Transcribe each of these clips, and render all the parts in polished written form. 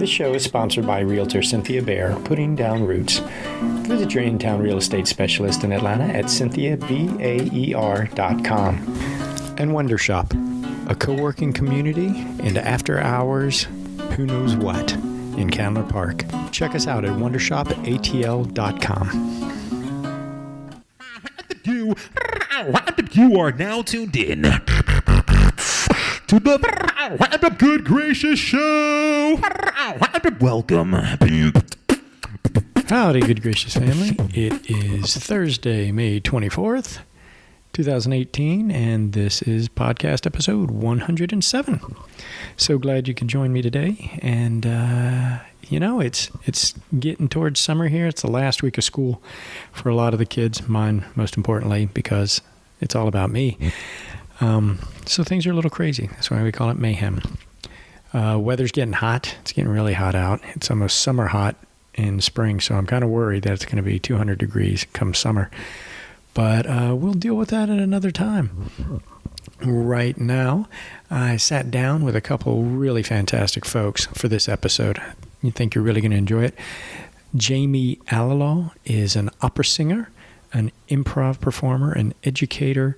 This show is sponsored by Realtor Cynthia Bear, Putting Down Roots. Visit your in-town real estate specialist in Atlanta at cynthiabaer.com. And Wonder Shop, a co-working community and after-hours who knows what in Candler Park. Check us out at wondershopatl.com. You are now tuned in to the Good Gracious Show. Welcome. Howdy, Good Gracious family. It is Thursday, May 24th, 2018, and this is podcast episode 107. So glad you could join me today. And, it's getting towards summer here. It's the last week of school for a lot of the kids, mine most importantly, because it's all about me. So things are a little crazy. That's why we call it mayhem. Weather's getting hot. It's getting really hot out. It's almost summer hot in spring, so I'm kind of worried that it's going to be 200 degrees come summer. But we'll deal with that at another time. Right now, I sat down with a couple really fantastic folks for this episode. You think you're really going to enjoy it. Jayme Alilaw is an opera singer, an improv performer, an educator,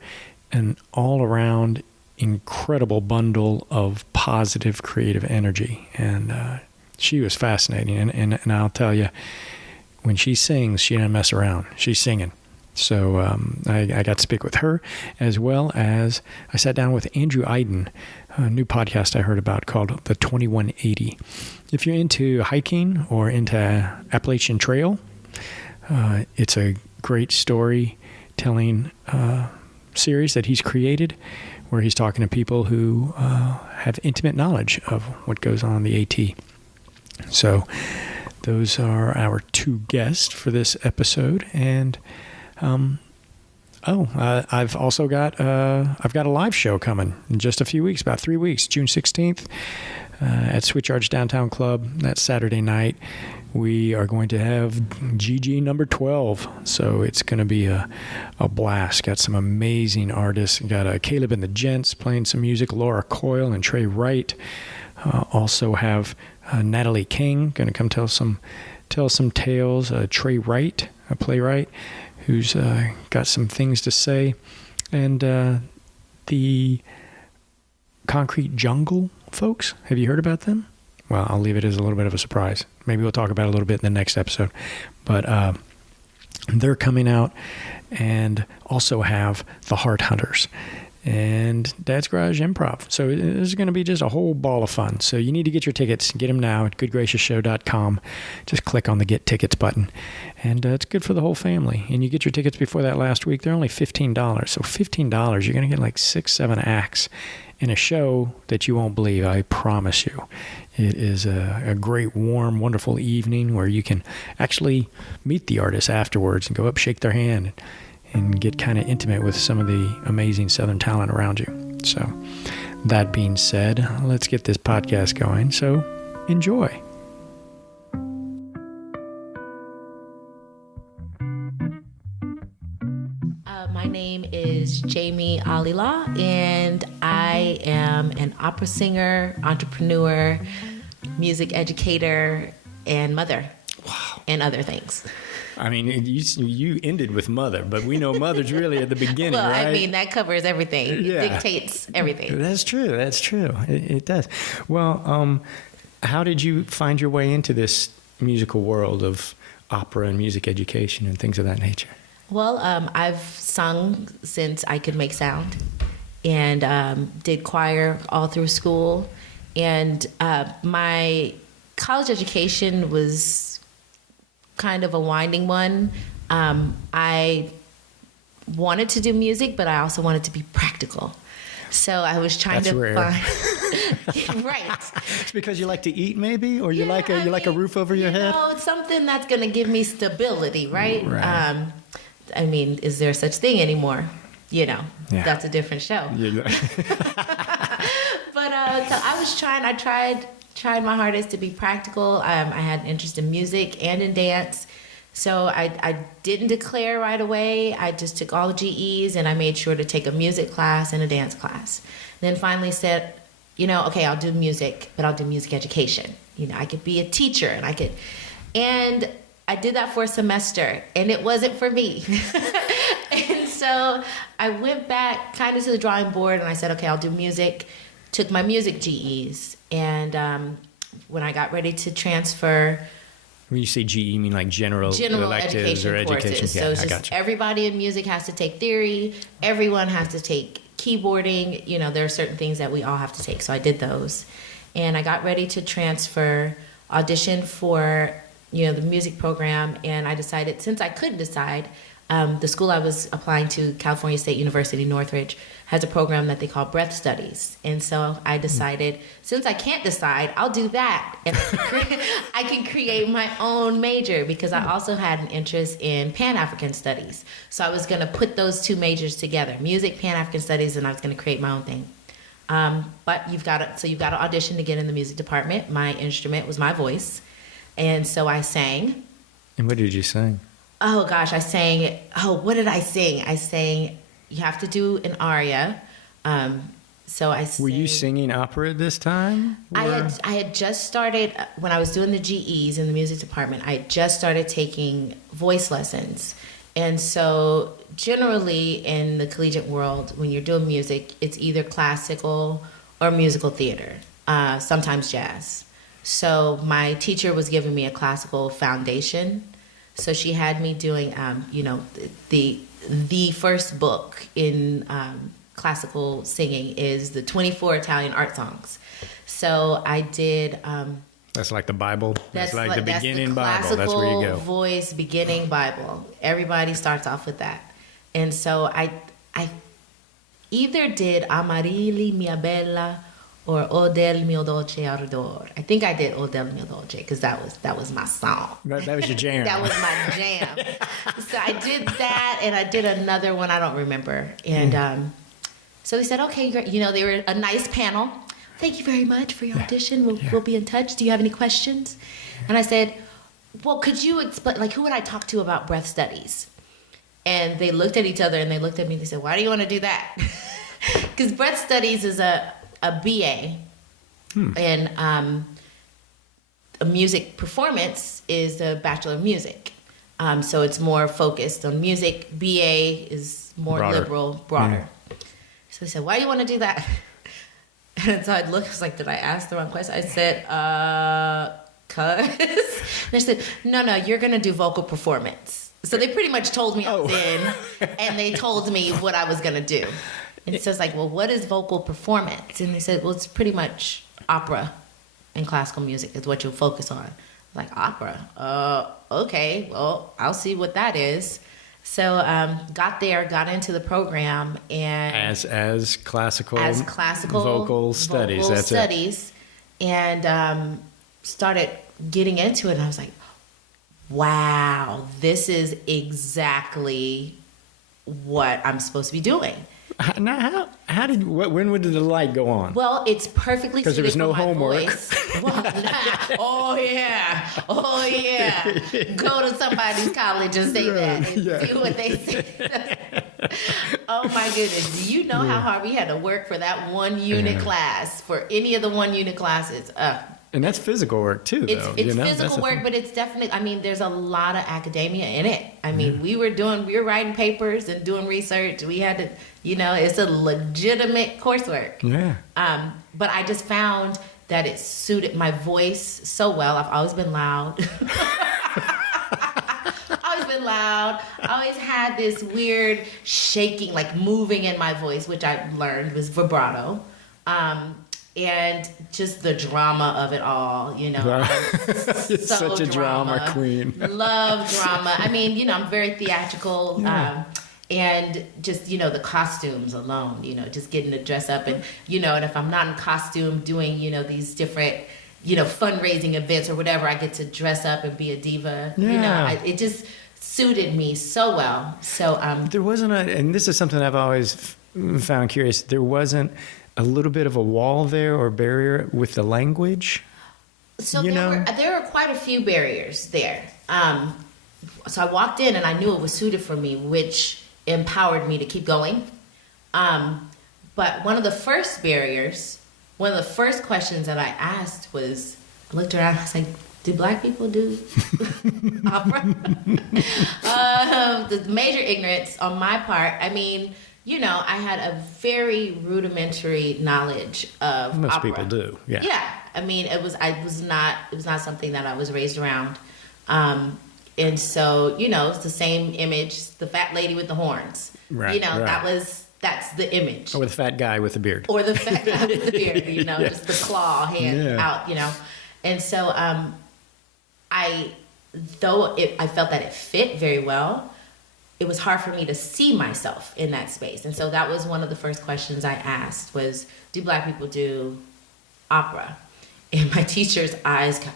an all-around incredible bundle of positive creative energy. And she was fascinating. And I'll tell you, when she sings, she doesn't mess around. She's singing. So I got to speak with her, as well as I sat down with Andrew Iden, a new podcast I heard about called The 2180. If you're into hiking or into Appalachian Trail, it's a great storytelling series that he's created where he's talking to people who have intimate knowledge of what goes on the AT. So those are our two guests for this episode. And I've also got a live show coming in just a few weeks, about 3 weeks, June 16th at Switch Arch Downtown Club. That's Saturday night. We are going to have GG number 12, so it's going to be a blast. Got some amazing artists. Got Caleb and the Gents playing some music, Laura Coyle and Trey Wright. Also have Natalie King going to come tell some tales. Trey Wright, a playwright, who's got some things to say. And the Concrete Jungle folks, have you heard about them? Well, I'll leave it as a little bit of a surprise. Maybe we'll talk about it a little bit in the next episode. But they're coming out, and also have the Heart Hunters and Dad's Garage Improv. So this is going to be just a whole ball of fun. So you need to get your tickets. Get them now at goodgraciousshow.com. Just click on the Get Tickets button. And it's good for the whole family. And you get your tickets before that last week. They're only $15. So $15, you're going to get like 6-7 acts in a show that you won't believe, I promise you. It is a great, warm, wonderful evening where you can actually meet the artists afterwards and go up, shake their hand, and get kind of intimate with some of the amazing Southern talent around you. So that being said, let's get this podcast going. So enjoy. My name is Jayme Alilaw, and I am an opera singer, entrepreneur, music educator, and mother. Wow. And other things. I mean, you ended with mother, but we know mother's really at the beginning, well, right? I mean, that covers everything. Yeah. It dictates everything. That's true. It does. Well, how did you find your way into this musical world of opera and music education and things of that nature? Well, I've sung since I could make sound, and did choir all through school. And my college education was kind of a winding one. I wanted to do music, but I also wanted to be practical. So I was trying That's to rare. find right. It's because you like to eat, maybe, or you like a roof over your head. No, it's something that's going to give me stability, right? Right. I mean, is there such thing anymore? Yeah. That's a different show. Yeah. But so I tried my hardest to be practical. I had an interest in music and in dance. So I didn't declare right away. I just took all the GEs, and I made sure to take a music class and a dance class. Then finally okay, I'll do music, but I'll do music education. I could be a teacher and I did that for a semester and it wasn't for me. And so I went back kind of to the drawing board and I said, okay, I'll do music, took my music GEs. And when I got ready to transfer. When you say GE, you mean like general electives education or courses. education? So Yeah, it's I just gotcha. everybody in music has to take theory. Everyone has to take keyboarding. There are certain things that we all have to take. So I did those. And I got ready to transfer, auditioned for, the music program. And I decided, since I couldn't decide, the school I was applying to, California State University, Northridge, has a program that they call breath studies. And so I decided, since I can't decide, I'll do that. And I can create my own major because I also had an interest in Pan-African studies. So I was going to put those two majors together, music, Pan-African studies, and I was going to create my own thing. But you've got to audition to get in the music department. My instrument was my voice. And so I sang. And what did you sing? Oh gosh, I sang. Oh, what did I sing? I sang. You have to do an aria. So I. Were you singing opera this time? I had just started when I was doing the GEs in the music department. I had just started taking voice lessons, and so generally in the collegiate world, when you're doing music, it's either classical or musical theater. Sometimes jazz. So my teacher was giving me a classical foundation. So she had me doing, the first book in classical singing is the 24 Italian art songs. So I did. That's like the Bible. That's like the that's beginning the Bible. That's where you go. Voice beginning Bible. Everybody starts off with that, and so I either did Amarili mia bella or O del mio dolce ardor. I think I did O del mio dolce because that was my song. That was your jam. That was my jam. So I did that, and I did another one I don't remember. And so they said, okay, great. They were a nice panel. Thank you very much for your audition. We'll be in touch. Do you have any questions? And I said, well, could you explain, like, who would I talk to about breath studies? And they looked at each other and they looked at me and they said, why do you want to do that? Because breath studies is a BA, and a music performance is a Bachelor of Music. So it's more focused on music. BA is more liberal, broader. So they said, why do you want to do that? And so I looked, I was like, did I ask the wrong question? I said, cuz. And they said, no, you're going to do vocal performance. So they pretty much told me I was in, and they told me what I was going to do. And so it's like, well, what is vocal performance? And they said, well, it's pretty much opera and classical music is what you'll focus on. I'm like, opera? Okay, well, I'll see what that is. So got into the program and as classical vocal studies. Vocal studies, and started getting into it. And I was like, wow, this is exactly what I'm supposed to be doing. Now, when did the light go on? Well, it's perfectly suited there was no for my homework. voice. Well, oh yeah. Go to somebody's college and say that and see what they say. Oh my goodness! Do you know how hard we had to work for that one unit class? For any of the one unit classes, and that's physical work too, though. It's physical work, but it's definitely. I mean, there's a lot of academia in it. I mean, we were writing papers and doing research. We had to, it's a legitimate coursework. Yeah. But I just found that it suited my voice so well. I've always been loud. I always had this weird shaking, like moving in my voice, which I learned was vibrato. And just the drama of it all, You're such a drama queen. Love drama. I mean, I'm very theatrical. And just, the costumes alone, just getting to dress up and if I'm not in costume doing, these different, fundraising events or whatever, I get to dress up and be a diva. Yeah. It just suited me so well. So, there wasn't and this is something I've always found curious, there wasn't a little bit of a wall there or barrier with the language? So there were quite a few barriers there. So I walked in and I knew it was suited for me, which empowered me to keep going. But one of the first barriers one of the first questions that I asked was, I looked around, I was like, do Black people do opera? The major ignorance on my part. I mean, you know, I had a very rudimentary knowledge of Most opera. people do, yeah. Yeah, I mean, it was not something that I was raised around, and so you know, it's the same image, the fat lady with the horns. Right, You know, right. that's the image. Or the fat guy with the beard. Or the fat guy with the beard, you know, Yeah. just the claw hand Yeah. out, you know. And so I felt that it fit very well, it was hard for me to see myself in that space. And so that was one of the first questions I asked was, do Black people do opera? And my teacher's eyes got,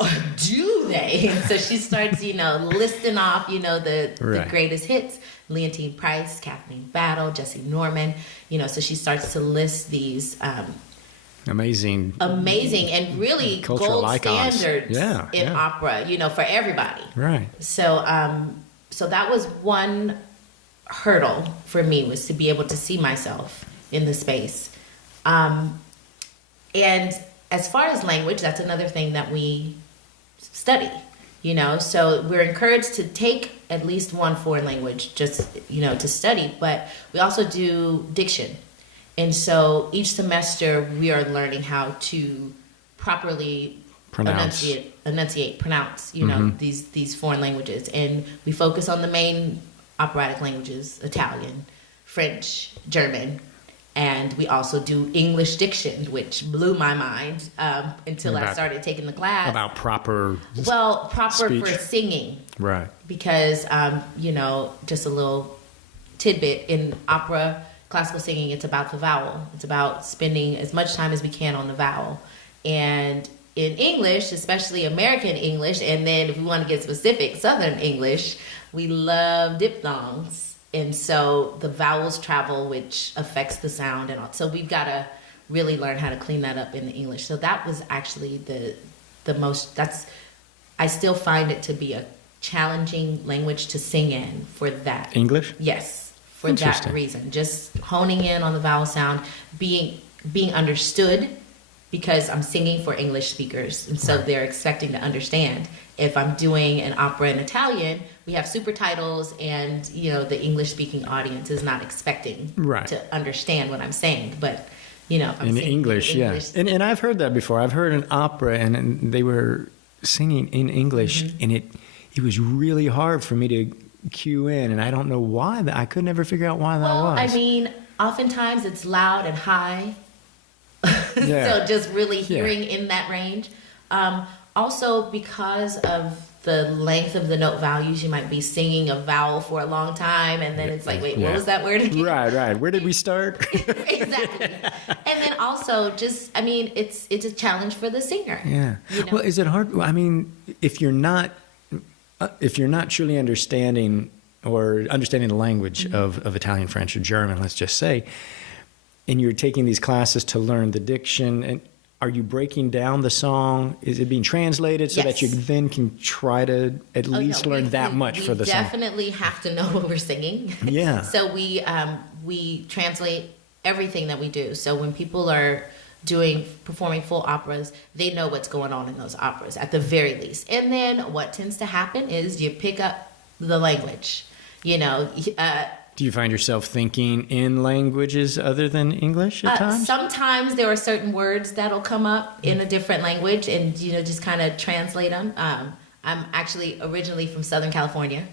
oh, do they? And so she starts, you know, listing off, you know, the Right. greatest hits. Leontine Price, Kathleen Battle, Jesse Norman, you know, so she starts to list these Amazing. and really Cultural gold icons. standards Yeah, in yeah. opera, you know, for everybody. Right. So, so that was one hurdle for me, was to be able to see myself in the space. And as far as language, that's another thing that we study, you know, so we're encouraged to take at least one foreign language just, you know, to study, but we also do diction. And so each semester we are learning how to properly Pronounce. pronounce, you know, these foreign languages. And we focus on the main operatic languages, Italian, French, German, and we also do English diction, which blew my mind until I started taking the class. About proper. Proper speech. for singing, Right. because, you know, just a little tidbit in opera, classical singing, it's about the vowel. It's about spending as much time as we can on the vowel. And in English, especially American English, and then if we want to get specific, Southern English, we love diphthongs. And so the vowels travel, which affects the sound. And all. So we've got to really learn how to clean that up in the English. So that was actually the most, I still find it to be a challenging language to sing in for that. English? Yes, for that Interesting. reason. Just honing in on the vowel sound, being understood, because I'm singing for English speakers, and so they're expecting to understand. If I'm doing an opera in Italian, we have super titles, and you know the English-speaking audience is not expecting Right. to understand what I'm saying. But you know, if I'm In singing English, yeah. And I've heard that before. I've heard an opera and they were singing in English, and it was really hard for me to cue in, and I don't know why. I could never figure out why that Well, was. I mean, oftentimes it's loud and high. Yeah. So just really hearing in that range. Also, because of the length of the note values, you might be singing a vowel for a long time, and then it's like, wait, Yeah. what was that word again? Right. Where did we start? Exactly. And then also, just, I mean, it's a challenge for the singer. Yeah. You know? Well, is it hard? I mean, if you're not truly understanding the language of Italian, French, or German, let's just say, and you're taking these classes to learn the diction, and are you breaking down the song? Is it being translated so that you Yes. then can try to at least learn that much for the we song? definitely have to know what we're singing. Yeah. So we translate everything that we do. So when people are performing full operas, they know what's going on in those operas at the very least. And then what tends to happen is you pick up the language. You know, Do you find yourself thinking in languages other than English at times? sometimes there are certain words that'll come up in a different language, and you know, just kind of translate them. I'm actually originally from Southern California,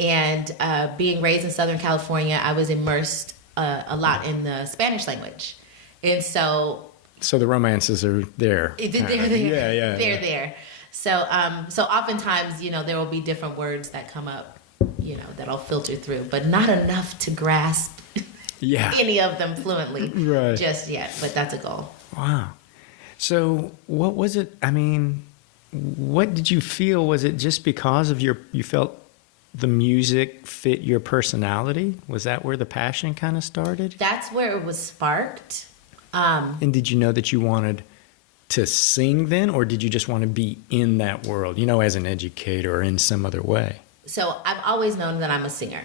and being raised in Southern California, I was immersed a lot in the Spanish language, and so So the romances are there. they're kind there. of. Yeah. They're there. So so oftentimes, you know, there will be different words that come up, you know, that'll filter through, but not enough to grasp Yeah. any of them fluently Right. just yet. But that's a goal. Wow. So what was it? I mean, what did you feel? Was it just because of you felt the music fit your personality? Was that where the passion kind of started? That's where it was sparked. And did you know that you wanted to sing then, or did you just want to be in that world, you know, as an educator or in some other way? So I've always known that I'm a singer,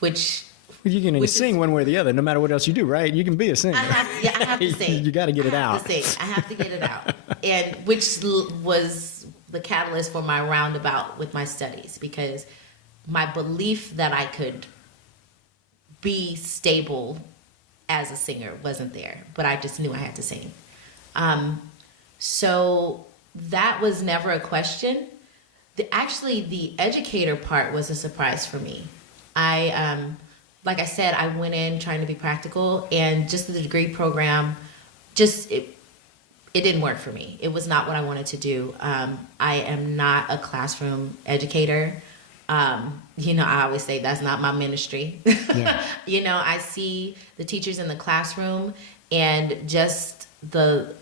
which Well, you can Which sing is- one way or the other, no matter what else you do, right? You can be a singer. I have to sing. You got to get it I out. have to sing. I have to get it out, and which was the catalyst for my roundabout with my studies, because my belief that I could be stable as a singer wasn't there, but I just knew I had to sing. So that was never a question. The educator part was a surprise for me. Like I said, I went in trying to be practical, and just the degree program, it didn't work for me. It was not what I wanted to do. I am not a classroom educator. I always say that's not my ministry. Yeah. I see the teachers in the classroom and just the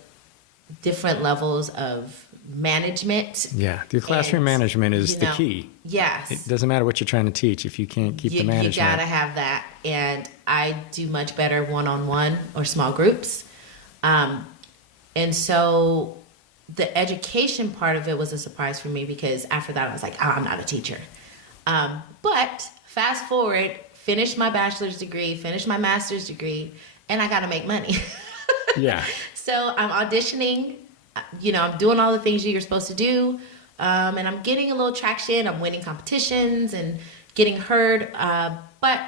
different levels of management. Yeah, the classroom And, management is the key. Yes. It doesn't matter what you're trying to teach if you can't keep the management. You gotta have that, and I do much better one-on-one or small groups, and so the education part of it was a surprise for me, because after that I was like, oh, I'm not a teacher. But fast forward, finished my bachelor's degree, finished my master's degree, and I gotta make money. Yeah. So I'm auditioning, I'm doing all the things you're supposed to do, and I'm getting a little traction. I'm winning competitions and getting heard, but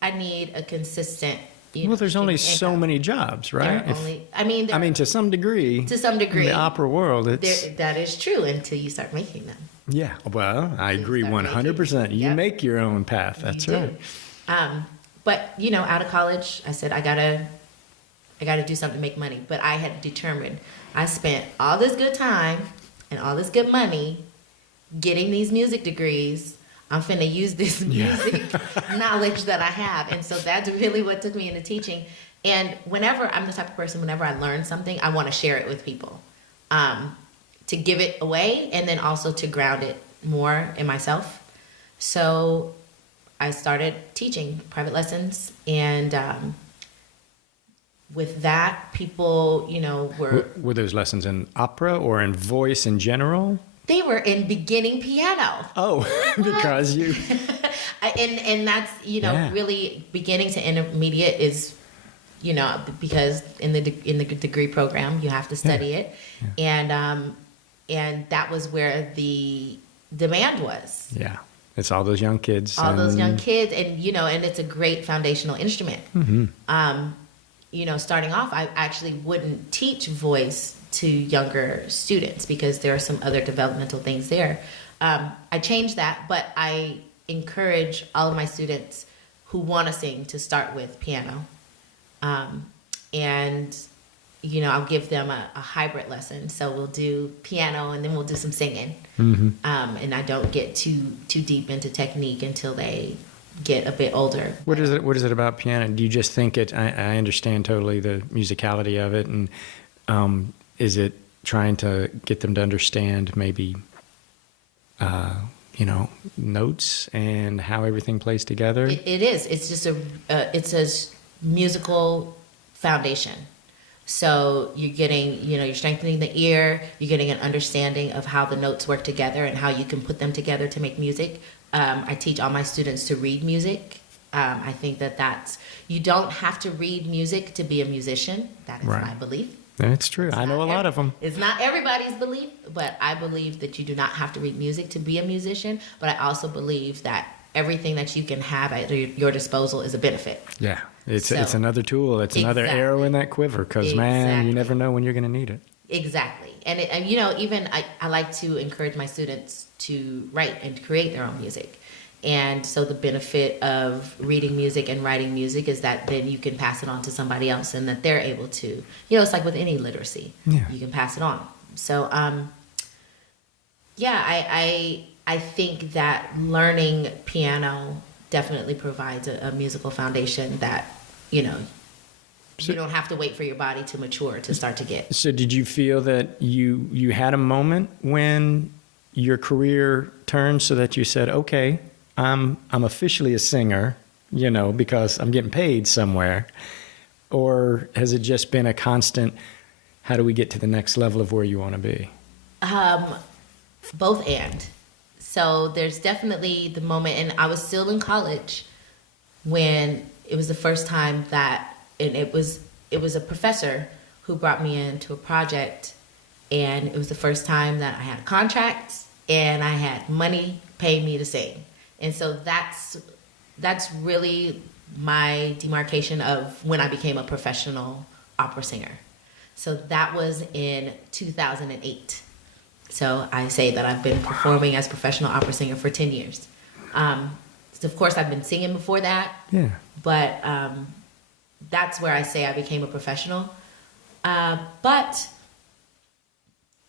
I need a consistent. Well, there's only so many jobs, right? To some degree. To some degree. In the opera world, it's... that is true until you start making them. Yeah, well, I agree 100%. You Yep. make your own path. That's You right. do. But, out of college, I said, I gotta do something to make money. But I had determined, I spent all this good time and all this good money getting these music degrees. I'm finna use this music knowledge that I have. And so that's really what took me into teaching. And I'm the type of person, whenever I learn something, I want to share it with people, to give it away, and then also to ground it more in myself. So I started teaching private lessons, and with that, people, Were those lessons in opera or in voice in general? They were in beginning piano. Oh, because you... And that's, really beginning to intermediate is, because in the degree program, you have to study it. Yeah. And that was where the demand was. Yeah. It's all those young kids. Those young kids. And, and it's a great foundational instrument. Mm-hmm. Starting off, I actually wouldn't teach voice to younger students because there are some other developmental things there. I changed that, but I encourage all of my students who want to sing to start with piano. And, I'll give them a hybrid lesson. So we'll do piano and then we'll do some singing. Mm-hmm. And I don't get too deep into technique until they get a bit older. What is it about piano? Do you just think I understand totally the musicality of it, and is it trying to get them to understand maybe notes and how everything plays together? It is. It's just it's a musical foundation. So you're getting, you're strengthening the ear, you're getting an understanding of how the notes work together and how you can put them together to make music. I teach all my students to read music. I think you don't have to read music to be a musician. That is my belief. That's true. I know a lot of them. It's not everybody's belief, but I believe that you do not have to read music to be a musician. But I also believe that everything that you can have at your disposal is a benefit. Yeah, it's another tool. It's another arrow in that quiver, because, man, you never know when you're going to need it. Exactly. And even I like to encourage my students to write and create their own music. And so the benefit of reading music and writing music is that then you can pass it on to somebody else, and that they're able to, it's like with any literacy, you can pass it on. So, I think that learning piano definitely provides a musical foundation that, you don't have to wait for your body to mature to start to get. So did you feel that you had a moment when your career turned so that you said, okay, I'm officially a singer, because I'm getting paid somewhere? Or has it just been a constant, how do we get to the next level of where you want to be? Both and. So there's definitely the moment, and I was still in college when it was the first time that, and it was a professor who brought me into a project, and it was the first time that I had a contract and I had money paying me to sing. And so that's really my demarcation of when I became a professional opera singer. So that was in 2008. So I say that I've been performing as a professional opera singer for 10 years. So of course, I've been singing before that. Yeah. But that's where I say I became a professional. But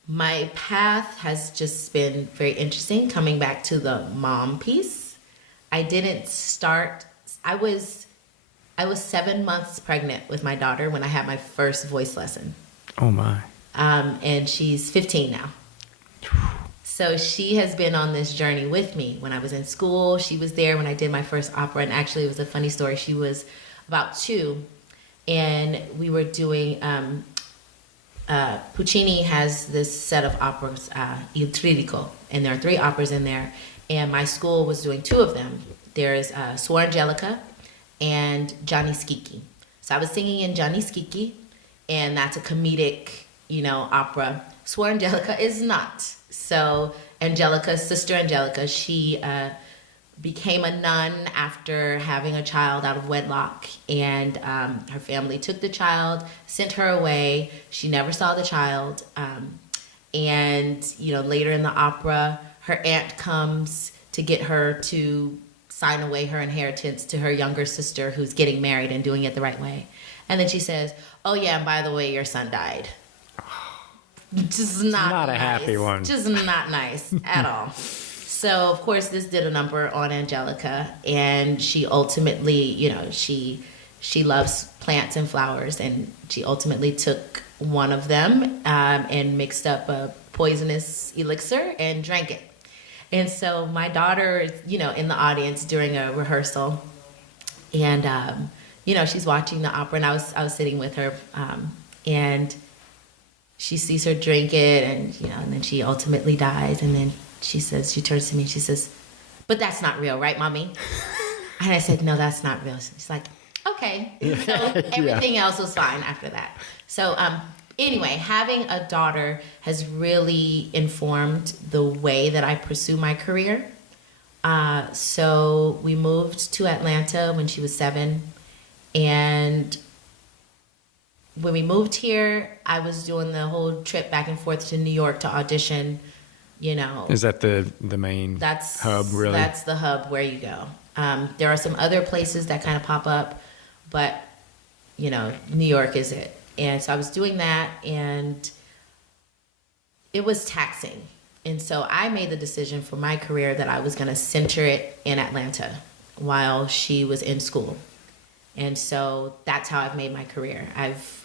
my path has just been very interesting. Coming back to the mom piece, I didn't start. I was 7 months pregnant with my daughter when I had my first voice lesson. Oh my. And she's 15 now. So she has been on this journey with me. When I was in school, she was there when I did my first opera. And actually, it was a funny story. She was about 2, and we were doing, Puccini has this set of operas, Il Tridico, and there are 3 operas in there. And my school was doing 2 of them. There's Suor Angelica and Gianni Schicchi. So I was singing in Gianni Schicchi, and that's a comedic, opera. Suor Angelica is not. So Sister Angelica, she became a nun after having a child out of wedlock, and her family took the child, sent her away. She never saw the child. And later in the opera, her aunt comes to get her to sign away her inheritance to her younger sister who's getting married and doing it the right way. And then she says, "Oh yeah, and by the way, your son died." Just not a nice. happy one. Just not nice at all. So of course this did a number on Angelica, and she ultimately, she loves plants and flowers, and she ultimately took one of them and mixed up a poisonous elixir and drank it. And so my daughter is, in the audience during a rehearsal, and she's watching the opera, and I was sitting with her, and she sees her drink it, and and then she ultimately dies. And then she turns to me and she says, "But that's not real, right, Mommy?" And I said, "No, that's not real." She's like, "Okay." So everything else was fine after that. So anyway, having a daughter has really informed the way that I pursue my career. So we moved to Atlanta when she was 7, and when we moved here, I was doing the whole trip back and forth to New York to audition, Is that the main hub, really? That's the hub where you go. There are some other places that kind of pop up, but, New York is it. And so I was doing that, and it was taxing. And so I made the decision for my career that I was going to center it in Atlanta while she was in school. And so that's how I've made my career. I've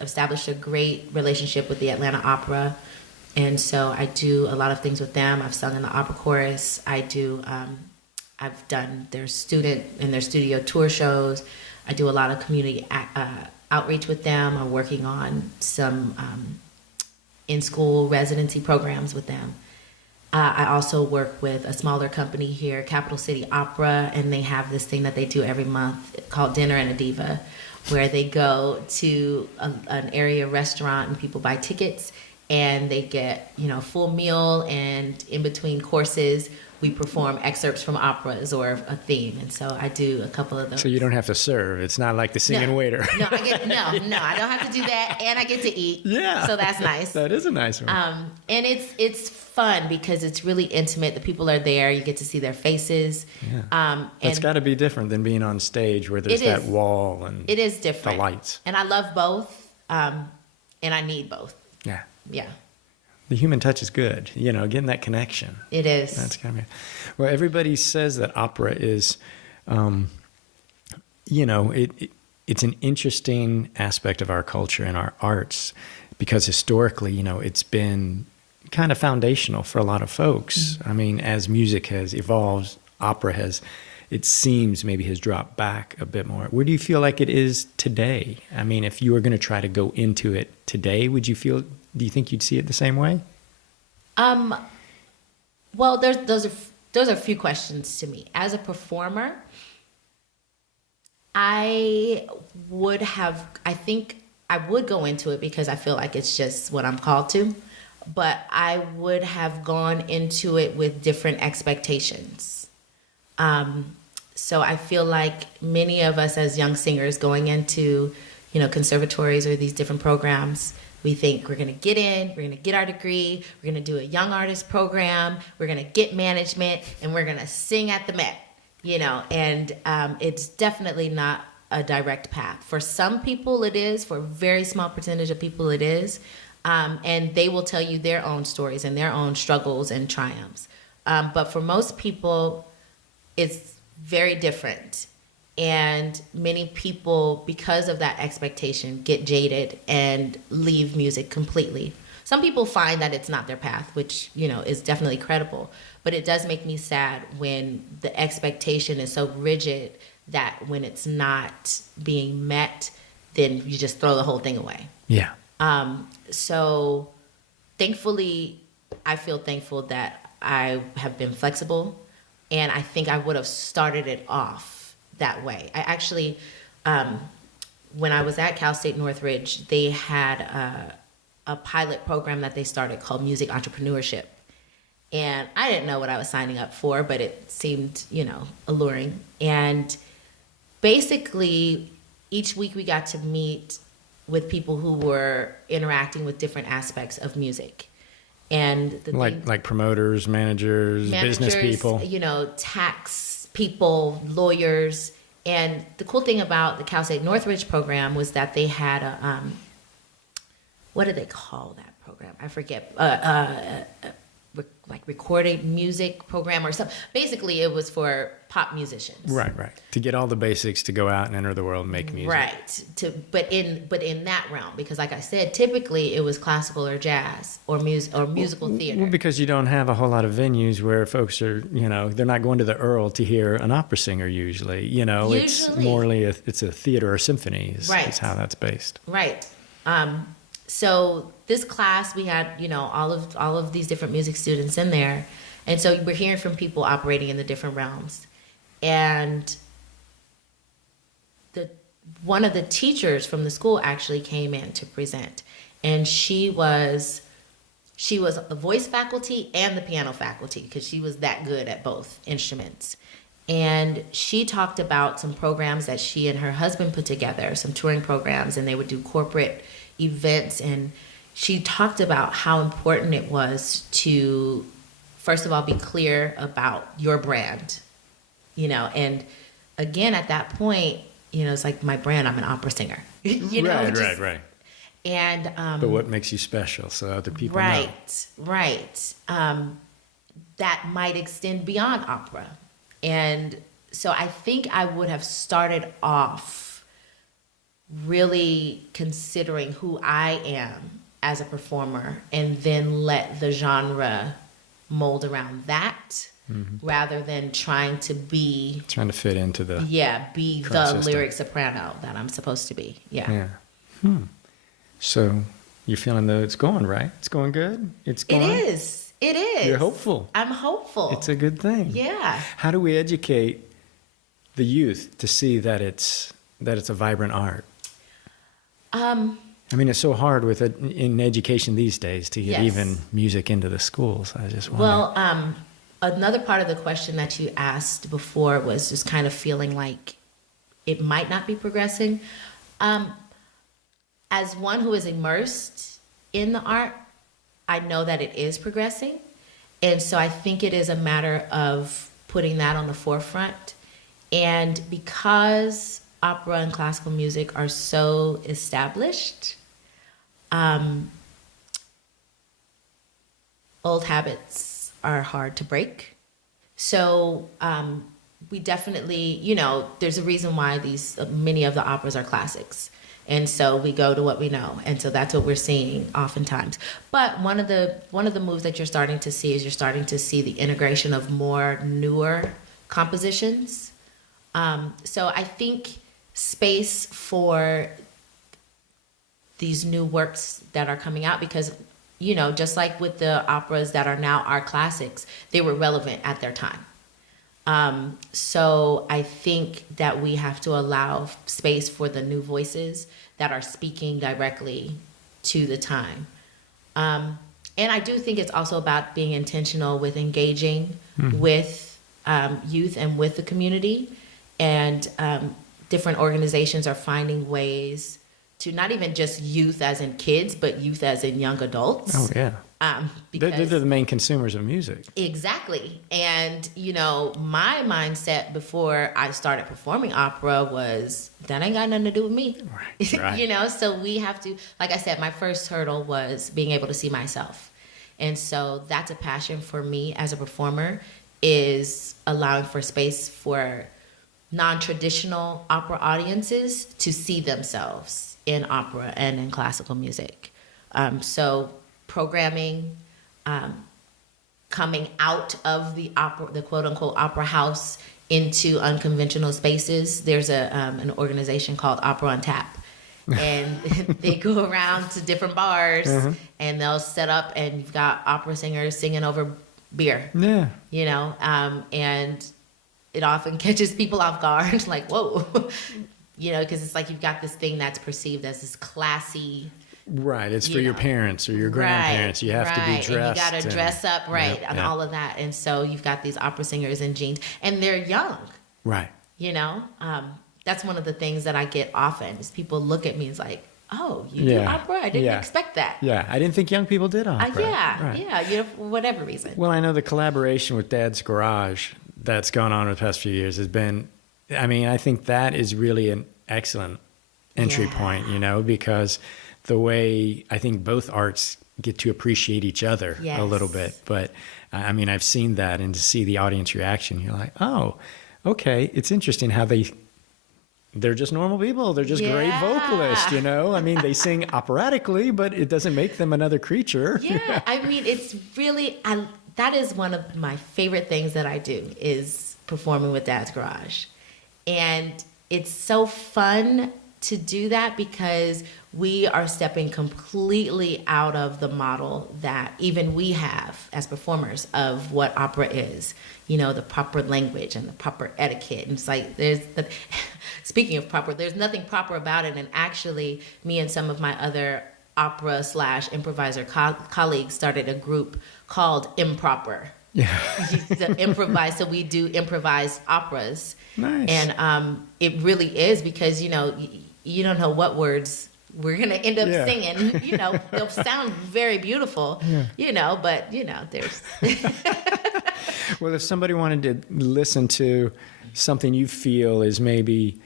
established a great relationship with the Atlanta Opera. And so I do a lot of things with them. I've sung in the opera chorus. I've done their student and their studio tour shows. I do a lot of community outreach with them. I'm working on some in-school residency programs with them. I also work with a smaller company here, Capital City Opera, and they have this thing that they do every month called Dinner and a Diva, where they go to an area restaurant and people buy tickets, and they get a full meal, and in between courses we perform excerpts from operas or a theme. And so I do a couple of those. So you don't have to serve. It's not like the singing waiter. No, I don't have to do that, and I get to eat. Yeah. So that's nice. That is a nice one. And it's fun because it's really intimate. The people are there. You get to see their faces. Yeah. It's got to be different than being on stage where there's that wall and it is different. The lights. And I love both, and I need both. Yeah. Yeah. The human touch is good, getting that connection. It is. That's kind of, well, everybody says that opera is, it's an interesting aspect of our culture and our arts because historically, it's been kind of foundational for a lot of folks. Mm-hmm. I mean, as music has evolved, opera it seems maybe has dropped back a bit more. Where do you feel like it is today? I mean, if you were going to try to go into it today, do you think you'd see it the same way? Well, those are a few questions to me. As a performer, I think I would go into it because I feel like it's just what I'm called to, but I would have gone into it with different expectations. So I feel like many of us as young singers going into, conservatories or these different programs, we think we're going to get in, we're going to get our degree, we're going to do a young artist program, we're going to get management, and we're going to sing at the Met, and it's definitely not a direct path. For some people it is, for a very small percentage of people it is, and they will tell you their own stories and their own struggles and triumphs. But for most people, it's very different. And many people, because of that expectation, get jaded and leave music completely. Some people find that it's not their path, which, is definitely credible. But it does make me sad when the expectation is so rigid that when it's not being met, then you just throw the whole thing away. Yeah. So thankfully, I feel thankful that I have been flexible, and I think I would have started it off that way. I actually, when I was at Cal State Northridge, they had a pilot program that they started called Music Entrepreneurship. And I didn't know what I was signing up for, but it seemed, alluring. And basically, each week we got to meet with people who were interacting with different aspects of music. And like promoters, managers, business people, tax people, lawyers. And the cool thing about the Cal State Northridge program was that they had a, what do they call that program? I forget. Like recorded music program or something. Basically, it was for pop musicians. Right. To get all the basics to go out and enter the world and make music. Right. But in that realm, because like I said, typically it was classical or jazz or musical theater. Well, because you don't have a whole lot of venues where folks are, they're not going to the Earl to hear an opera singer usually. It's morely it's a theater or symphony is how that's based. Right. So this class, we had, all of these different music students in there. And so we're hearing from people operating in the different realms. And one of the teachers from the school actually came in to present. And she was the voice faculty and the piano faculty because she was that good at both instruments. And she talked about some programs that she and her husband put together, some touring programs, and they would do corporate events. And she talked about how important it was to, first of all, be clear about your brand, and again, at that point, it's like my brand, I'm an opera singer, Right. And, but what makes you special so other people know? Right. That might extend beyond opera. And so I think I would have started off really considering who I am as a performer and then let the genre mold around that rather than trying to fit into the lyric soprano that I'm supposed to be. Yeah. So you're feeling that it's going right? It's going good? It's going? It is. You're hopeful. I'm hopeful. It's a good thing. Yeah. How do we educate the youth to see that it's a vibrant art? It's so hard with it in education these days to get even music into the schools. I just wonder. Well, another part of the question that you asked before was just kind of feeling like it might not be progressing. As one who is immersed in the art, I know that it is progressing. And so I think it is a matter of putting that on the forefront. And because opera and classical music are so established, old habits are hard to break. So we definitely, there's a reason why many of the operas are classics. And so we go to what we know. And so that's what we're seeing oftentimes. But one of the moves that you're starting to see is you're starting to see the integration of more newer compositions. So I think space for these new works that are coming out, because, just like with the operas that are now our classics, they were relevant at their time. So I think that we have to allow space for the new voices that are speaking directly to the time. And I do think it's also about being intentional with engaging with youth and with the community. And different organizations are finding ways to not even just youth as in kids, but youth as in young adults. Oh, yeah. Because They're the main consumers of music. Exactly. And, my mindset before I started performing opera was that ain't got nothing to do with me. Right. So we have to, like I said, my first hurdle was being able to see myself. And so that's a passion for me as a performer, is allowing for space for non-traditional opera audiences to see themselves in opera and in classical music. So programming, coming out of the opera, the quote unquote opera house, into unconventional spaces. There's an organization called Opera on Tap, and they go around to different bars and they'll set up, and you've got opera singers singing over beer. Yeah. And it often catches people off guard, like, whoa, because it's like you've got this thing that's perceived as this classy. Right. It's for your parents or your grandparents. You have to be dressed. And you got to dress up, and all of that. And so you've got these opera singers in jeans, and they're young. Right. That's one of the things that I get often is people look at me and it's like, oh, you do opera? I didn't expect that. Yeah. I didn't think young people did opera. For whatever reason. Well, I know the collaboration with Dad's Garage that's gone on over the past few years has been, I think that is really an excellent entry point, because the way I think both arts get to appreciate each other a little bit. But I've seen that, and to see the audience reaction, you're like, oh, okay. It's interesting how they're just normal people. They're just great vocalists, they sing operatically, but it doesn't make them another creature. Yeah. It's really, that is one of my favorite things that I do, is performing with Dad's Garage. And it's so fun to do that because we are stepping completely out of the model that even we have as performers of what opera is, the proper language and the proper etiquette. And it's like, speaking of proper, there's nothing proper about it. And actually, me and some of my other opera/improviser colleagues started a group called Improper. So we do improvised operas. Nice. And it really is because, you don't know what words we're going to end up singing. They'll sound very beautiful, but, there's... Well, if somebody wanted to listen to something you feel is maybe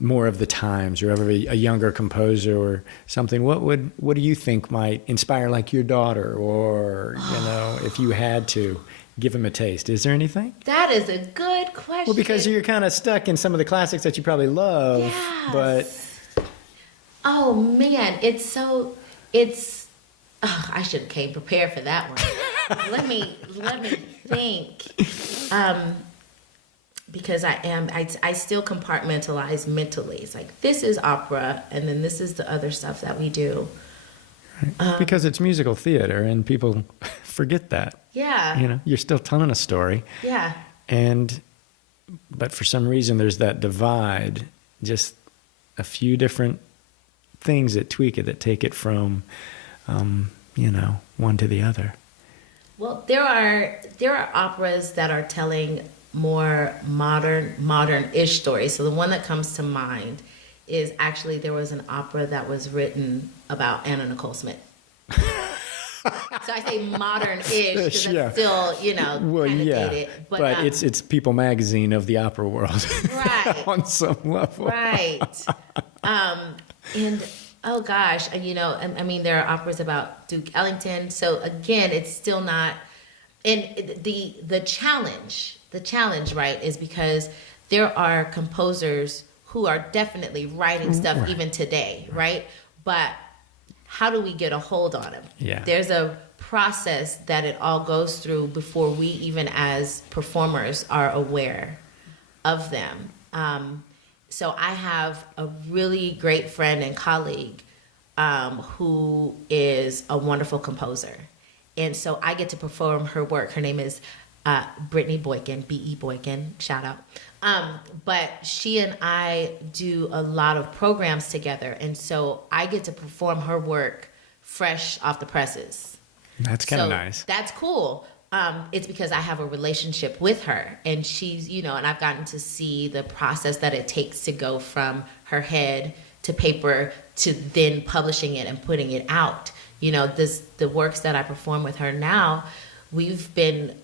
more of the times, or ever a younger composer or something, what do you think might inspire, like, your daughter, or, if you had to give them a taste? Is there anything? That is a good question. Well, because you're kind of stuck in some of the classics that you probably love, but... Oh, man, I should have came prepared for that one. let me think. Because I still compartmentalize mentally. It's like, this is opera, and then this is the other stuff that we do. Right. Because it's musical theater, and people forget that. Yeah. You're still telling a story. Yeah. But for some reason, there's that divide, just a few different things that tweak it, that take it from, one to the other. Well, there are operas that are telling more modern-ish stories. So the one that comes to mind is, actually, there was an opera that was written about Anna Nicole Smith. So I say modern-ish because it's still, kind of dated. But it's People Magazine of the opera world. Right. On some level. Right. And, oh gosh, there are operas about Duke Ellington. So again, it's still not, and the challenge, right, is because there are composers who are definitely writing stuff even today, right? But how do we get a hold on them? Yeah. There's a process that it all goes through before we, even as performers, are aware of them. So I have a really great friend and colleague who is a wonderful composer. And so I get to perform her work. Her name is Brittany Boykin, B.E. Boykin, shout out. But she and I do a lot of programs together. And so I get to perform her work fresh off the presses. That's kind of nice. That's cool. It's because I have a relationship with her, and she's, and I've gotten to see the process that it takes to go from her head to paper to then publishing it and putting it out. The works that I perform with her now, we've been,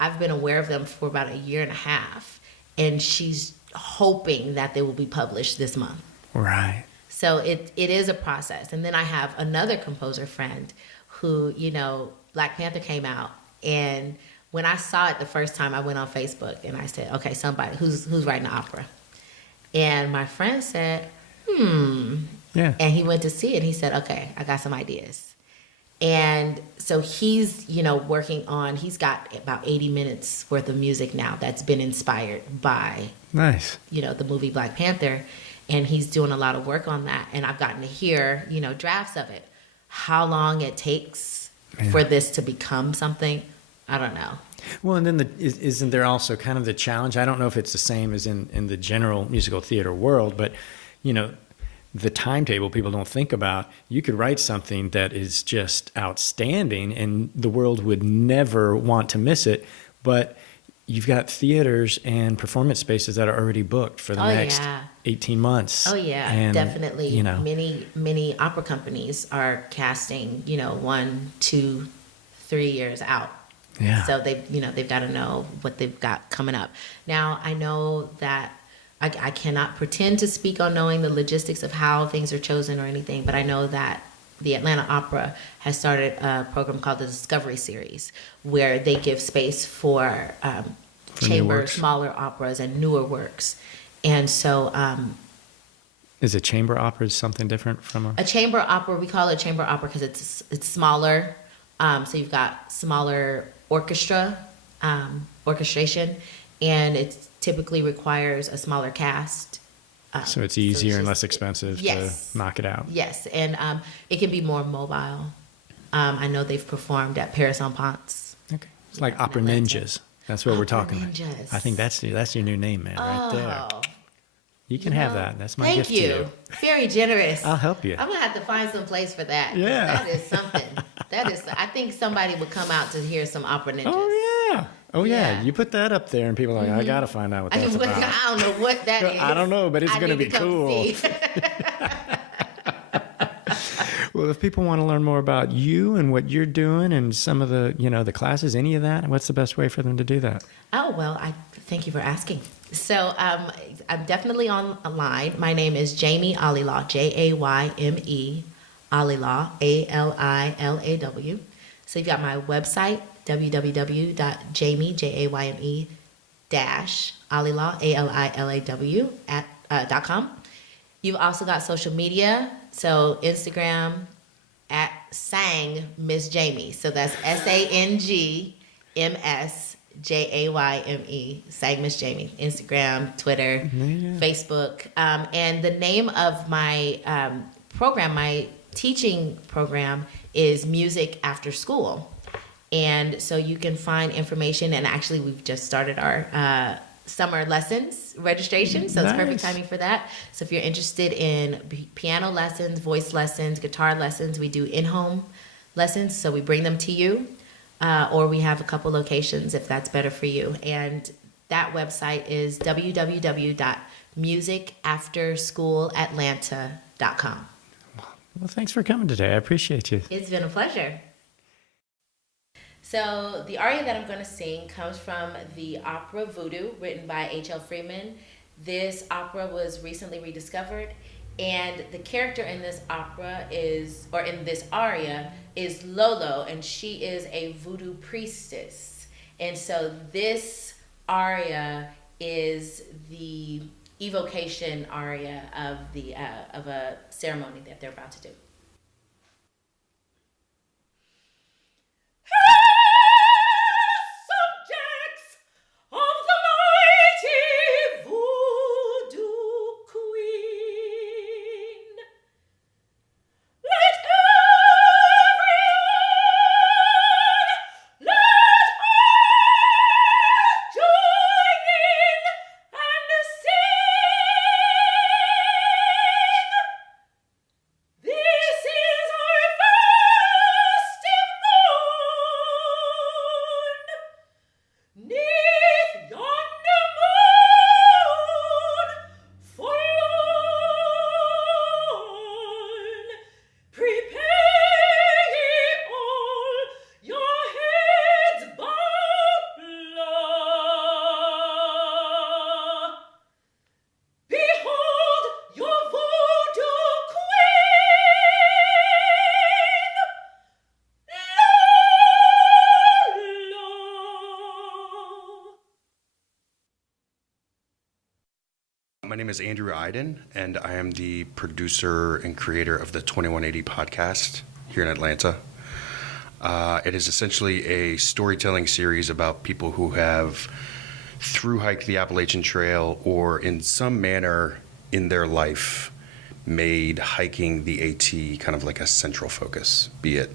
I've been aware of them for about a year and a half, and she's hoping that they will be published this month. Right. So it is a process. And then I have another composer friend who, Black Panther came out, and when I saw it the first time, I went on Facebook and I said, okay, somebody who's writing the opera. And my friend said, Yeah. And he went to see it. He said, okay, I got some ideas. And so he's, working on, he's got about 80 minutes worth of music now that's been inspired by, Nice. the movie Black Panther. And he's doing a lot of work on that. And I've gotten to hear, drafts of it. How long it takes for this to become something, I don't know. Well, and then isn't there also kind of the challenge? I don't know if it's the same as in the general musical theater world, but, the timetable people don't think about. You could write something that is just outstanding and the world would never want to miss it, but you've got theaters and performance spaces that are already booked for the next 18 months. Oh, yeah, and, definitely. Many opera companies are casting, 1, 2, 3 years out. Yeah. So they've got to know what they've got coming up. Now, I know that I cannot pretend to speak on knowing the logistics of how things are chosen or anything, but I know that the Atlanta Opera has started a program called the Discovery Series, where they give space for chamber, smaller operas and newer works. And so... is a chamber opera something different from a chamber opera? We call it chamber opera because it's smaller. So you've got smaller orchestration, and it typically requires a smaller cast. So it's easier and less expensive to knock it out. Yes, and it can be more mobile. I know they've performed at Paris en Pance. Okay. It's like Opera Ninjas. That's what we're talking about. Ninjas. I think that's your new name, man, right there. You can have that. That's my gift to you. Thank you. Very generous. I'll help you. I'm going to have to find some place for that. Yeah. That is something. I think somebody would come out to hear some Opera Ninjas. Oh, yeah. Yeah. You put that up there and people are like, I got to find out what that's about. I don't know what that is. I don't know, but it's going to be cool. Well, if people want to learn more about you and what you're doing and some of the, the classes, any of that, what's the best way for them to do that? Oh, well, I thank you for asking. So I'm definitely online. My name is Jayme Alilaw, Jayme Alilaw, Alilaw. So you've got my website, www.jayme, Alilaw, Alilaw.com. You've also got social media, so Instagram at Sang Miss Jayme. So that's SANGMSJAYME, Sang Miss Jayme. Instagram, Twitter, Facebook, and the name of my program, my teaching program, is Music After School. And so you can find information, and actually we've just started our summer lessons registration, so it's perfect timing for that. So if you're interested in piano lessons, voice lessons, guitar lessons, we do in-home lessons, so we bring them to you, or we have a couple locations if that's better for you. And that website is www.musicafterschooolatlanta.com. Well, thanks for coming today. I appreciate you. It's been a pleasure. So the aria that I'm going to sing comes from the opera Voodoo, written by H.L. Freeman. This opera was recently rediscovered, and the character in this opera in this aria is Lolo, and she is a voodoo priestess. And so this aria is the evocation aria of a ceremony that they're about to do. My name is Andrew Iden, and I am the producer and creator of the 2180 podcast here in Atlanta. It is essentially a storytelling series about people who have thru-hiked the Appalachian Trail or in some manner in their life made hiking the AT kind of like a central focus, be it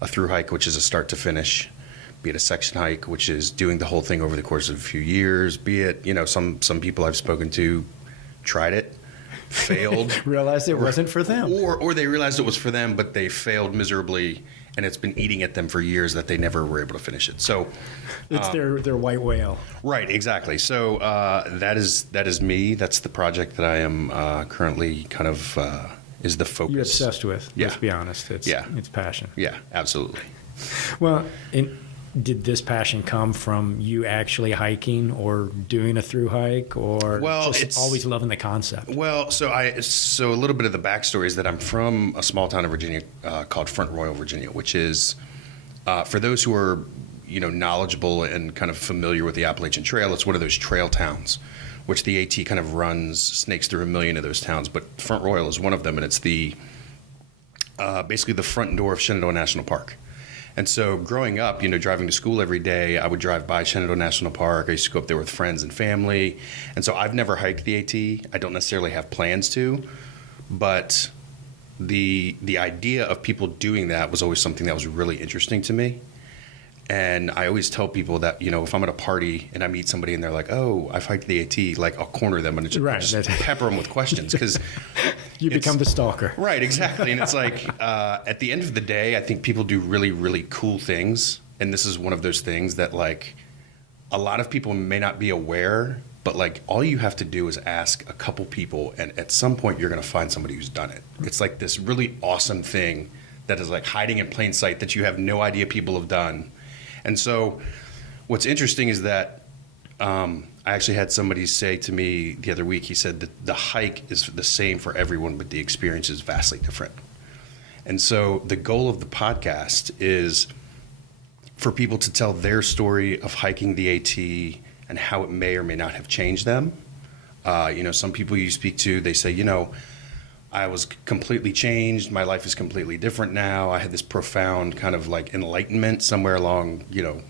a thru hike, which is a start to finish, be it a section hike, which is doing the whole thing over the course of a few years, be it, some people I've spoken to tried it, failed. Realized it wasn't for them. Or they realized it was for them, but they failed miserably, and it's been eating at them for years that they never were able to finish it. So it's their white whale. Right, exactly. So that is me. That's the project that I am currently kind of is the focus. You're obsessed with. Yeah. Let's be honest. It's passion. Yeah, absolutely. Well, did this passion come from you actually hiking or doing a thru hike, or just always loving the concept? Well, so a little bit of the backstory is that I'm from a small town in Virginia called Front Royal, Virginia, which is for those who are knowledgeable and kind of familiar with the Appalachian Trail. It's one of those trail towns, which the AT kind of snakes through a million of those towns, but Front Royal is one of them, and it's the basically the front door of Shenandoah National Park. And so growing up, driving to school every day, I would drive by Shenandoah National Park. I used to go up there with friends and family. And so I've never hiked the AT. I don't necessarily have plans to, but the idea of people doing that was always something that was really interesting to me. And I always tell people that, if I'm at a party and I meet somebody and they're like, "Oh, I've hiked the AT," like I'll corner them and just pepper them with questions because you become the stalker. Right, exactly. And it's like at the end of the day, I think people do really, really cool things. And this is one of those things that like a lot of people may not be aware, but like all you have to do is ask a couple people, and at some point you're going to find somebody who's done it. It's like this really awesome thing that is like hiding in plain sight that you have no idea people have done. And so what's interesting is that I actually had somebody say to me the other week, he said that the hike is the same for everyone, but the experience is vastly different. And so the goal of the podcast is for people to tell their story of hiking the AT and how it may or may not have changed them. Some people you speak to, they say, I was completely changed. My life is completely different now. I had this profound kind of like enlightenment somewhere along, the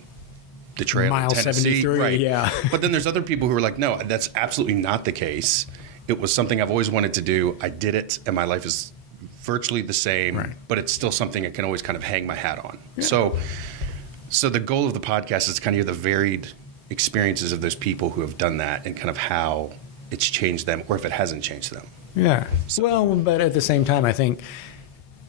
trail Mile in Tennessee. 73, right. yeah. But then there's other people who are like, no, that's absolutely not the case. It was something I've always wanted to do. I did it, and my life is virtually the same, right. But it's still something I can always kind of hang my hat on. Yeah. So the goal of the podcast is kind of hear the varied experiences of those people who have done that and kind of how it's changed them or if it hasn't changed them. Yeah. Well, but at the same time, I think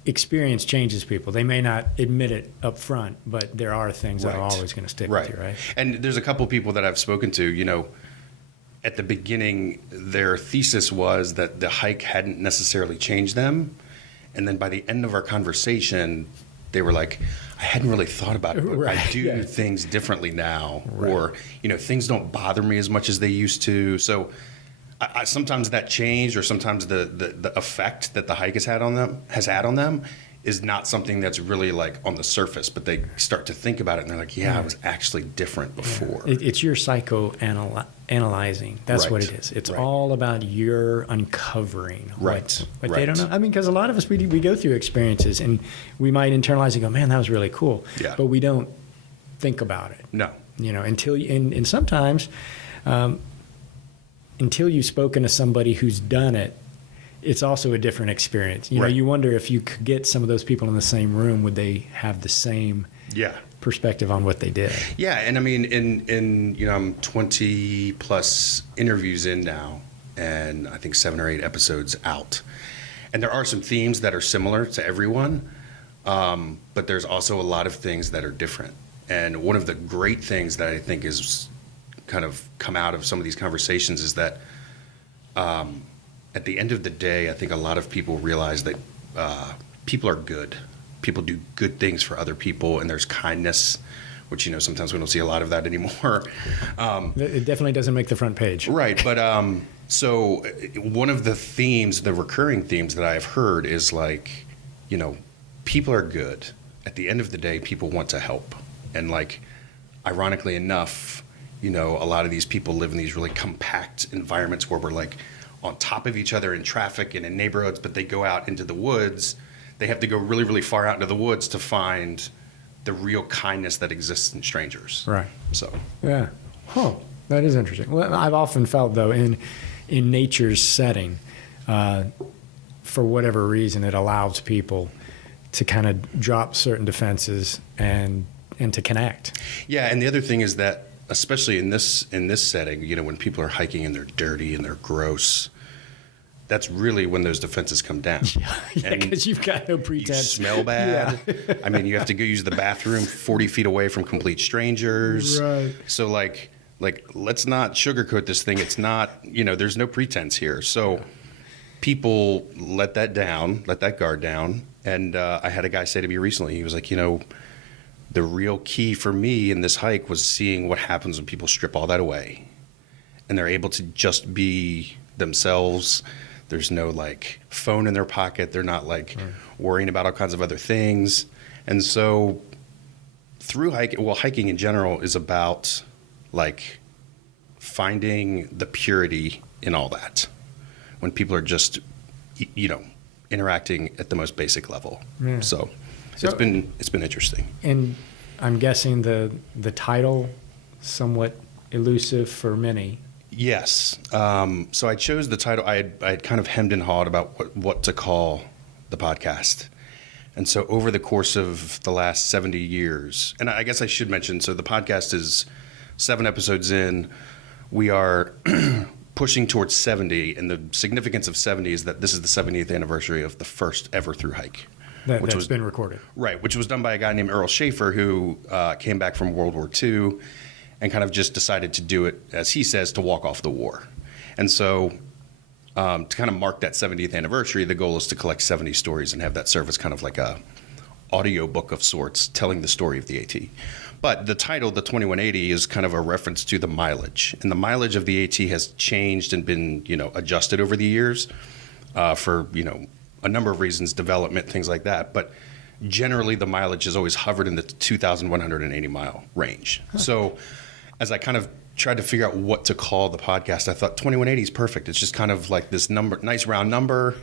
experience changes people. They may not admit it up front, but there are things that are always going to stick with you, right? And there's a couple people that I've spoken to, at the beginning, their thesis was that the hike hadn't necessarily changed them. And then by the end of our conversation, they were like, I hadn't really thought about it, but right. I do things differently now. Right. Or, things don't bother me as much as they used to. So I sometimes that change or sometimes the effect that the hike has had on them is not something that's really like on the surface, but they start to think about it and they're like, I was actually different before. It's your psychoanalyzing. That's what it is. It's all about your uncovering what they don't know. I mean, because a lot of us, we go through experiences and we might internalize and go, man, that was really cool. Yeah. But we don't think about it. No. Until and sometimes until you've spoken to somebody who's done it, it's also a different experience. You wonder if you could get some of those people in the same room, would they have the same perspective on what they did? Yeah, and I mean, in I'm 20 plus interviews in now, and I think 7 or 8 episodes out, and there are some themes that are similar to everyone, but there's also a lot of things that are different. And one of the great things that I think is kind of come out of some of these conversations is that at the end of the day, I think a lot of people realize that people are good. People do good things for other people, and there's kindness, which, sometimes we don't see a lot of that anymore. It definitely doesn't make the front page. Right. But so one of the themes, the recurring themes that I've heard is like, people are good. At the end of the day, people want to help. And like, ironically enough, a lot of these people live in these really compact environments where we're like on top of each other in traffic and in neighborhoods, but they go out into the woods. They have to go really, really far out into the woods to find the real kindness that exists in strangers. Right. So. Yeah. Huh. That is interesting. Well, I've often felt, though, in nature's setting, for whatever reason, it allows people to kind of drop certain defenses and to connect. Yeah, and the other thing is that, especially in this setting, when people are hiking and they're dirty and they're gross, that's really when those defenses come down. Yeah, because you've got no pretense. You smell bad. Yeah. I mean, you have to go use the bathroom 40 feet away from complete strangers. Right. So like let's not sugarcoat this thing. It's not, there's no pretense here. So people let that guard down. And I had a guy say to me recently, he was like, the real key for me in this hike was seeing what happens when people strip all that away and they're able to just be themselves. There's no like phone in their pocket. They're not like worrying about all kinds of other things. And so hiking in general is about like finding the purity in all that when people are just, interacting at the most basic level. Yeah. So it's been interesting. And I'm guessing the title somewhat elusive for many. Yes. So I chose the title. I had kind of hemmed and hawed about what to call the podcast. And so over the course of the last 70 years, and I guess I should mention, so the podcast is 7 episodes in. We are pushing towards 70, and the significance of 70 is that this is the 70th anniversary of the first ever through hike. That's been recorded. Right, which was done by a guy named Earl Schaefer, who came back from World War II and kind of just decided to do it, as he says, to walk off the war. And so to kind of mark that 70th anniversary, the goal is to collect 70 stories and have that serve as kind of like a audio book of sorts telling the story of the AT. But the title, the 2180, is kind of a reference to the mileage. And the mileage of the AT has changed and been, adjusted over the years for, a number of reasons, development, things like that. But generally, the mileage has always hovered in the 2,180 mile range. Huh. So as I kind of tried to figure out what to call the podcast, I thought 2180 is perfect. It's just kind of like this number, nice round number.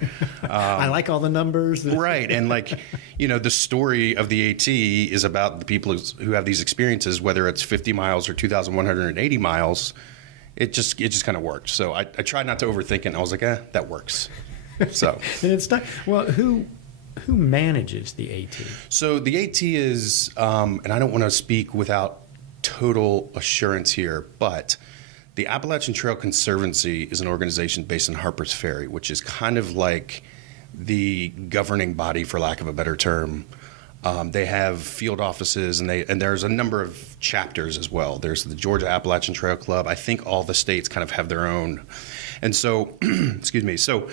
I like all the numbers. Right. And like, the story of the AT is about the people who have these experiences, whether it's 50 miles or 2,180 miles. It just kind of worked. So I tried not to overthink it. And I was like, that works. So and it's not, well, who manages the AT? So the AT is, and I don't want to speak without total assurance here, but the Appalachian Trail Conservancy is an organization based in Harpers Ferry, which is kind of like the governing body, for lack of a better term. They have field offices, and there's a number of chapters as well. There's the Georgia Appalachian Trail Club. I think all the states kind of have their own. And so, excuse me, so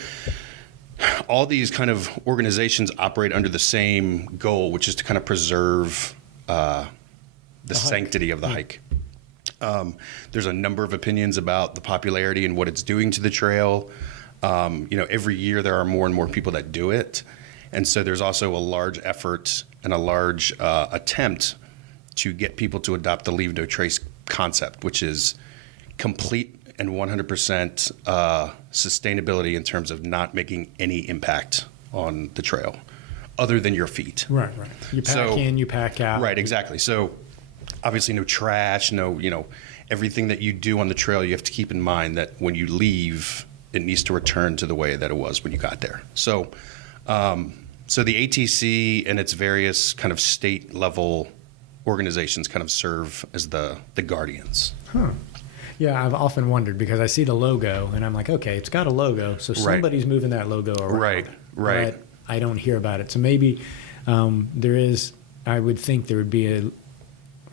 all these kind of organizations operate under the same goal, which is to kind of preserve the sanctity of the hike. There's a number of opinions about the popularity and what it's doing to the trail. Every year there are more and more people that do it. And so there's also a large effort and a large attempt to get people to adopt the Leave No Trace concept, which is complete and 100% sustainability in terms of not making any impact on the trail other than your feet. Right. You pack in, you pack out. Right, exactly. So obviously no trash, everything that you do on the trail, you have to keep in mind that when you leave, it needs to return to the way that it was when you got there. So so the ATC and its various kind of state level organizations kind of serve as the guardians. Huh. Yeah, I've often wondered because I see the logo and I'm like, okay, it's got a logo, so somebody's moving that logo around. Right. But I don't hear about it. So maybe there is, I would think there would be a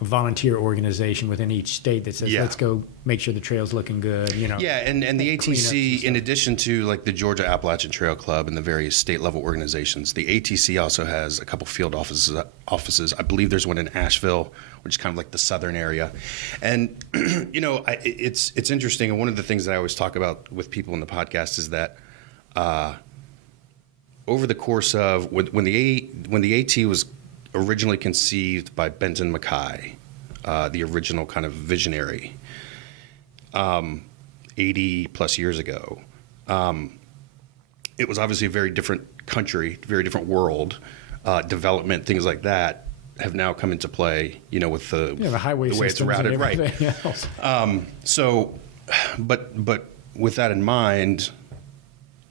volunteer organization within each state that says, let's go make sure the trail's looking good, Yeah, and the ATC, in addition to like the Georgia Appalachian Trail Club and the various state level organizations, the ATC also has a couple field offices. I believe there's one in Asheville, which is kind of like the southern area. And, it's interesting. And one of the things that I always talk about with people in the podcast is that over the course of when the AT was originally conceived by Benton Mackay, the original kind of visionary, 80 plus years ago. It was obviously a very different country, very different world. Development, things like that, have now come into play. With the highway the way it's systems routed, and right? everything else. So, but with that in mind,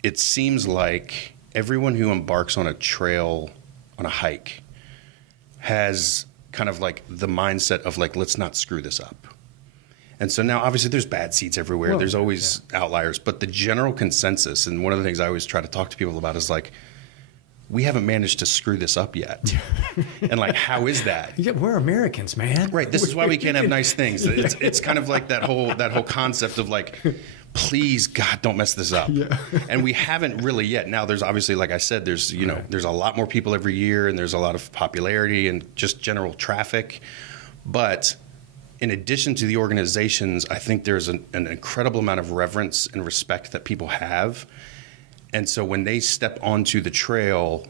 it seems like everyone who embarks on a trail, on a hike, has kind of like the mindset of like, let's not screw this up. And so now, obviously, there's bad seeds everywhere. Well, there's always outliers, but the general consensus, and one of the things I always try to talk to people about is like, we haven't managed to screw this up yet. And like, how is that? Yeah, we're Americans, man. Right. This is why we can't have nice things. It's kind of like that whole concept of like, please, God, don't mess this up. Yeah. And we haven't really yet. Now, there's obviously, like I said, there's there's a lot more people every year, and there's a lot of popularity and just general traffic. But in addition to the organizations, I think there's an incredible amount of reverence and respect that people have. And so when they step onto the trail,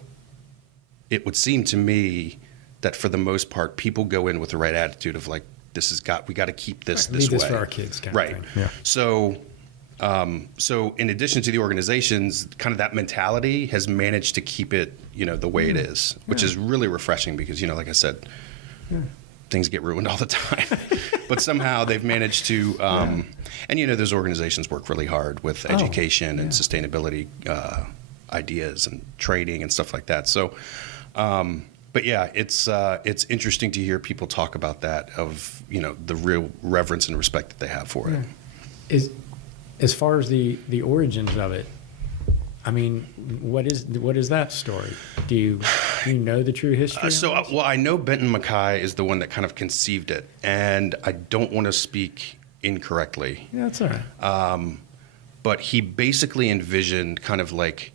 it would seem to me that for the most part, people go in with the right attitude of like, we got to keep this Leave this way. this for our kids, kind right. of thing. Yeah. So in addition to the organizations, kind of that mentality has managed to keep it, the way it is, which is really refreshing because, like I said, things get ruined all the time. But somehow they've managed to, and those organizations work really hard with education and sustainability ideas and training and stuff like that. So, but yeah, it's interesting to hear people talk about that, of the real reverence and respect that they have for it. As far as the origins of it, I mean, what is that story? Do you know the true history? I know Benton Mackay is the one that kind of conceived it, and I don't want to speak incorrectly. Yeah, that's all right. But he basically envisioned kind of like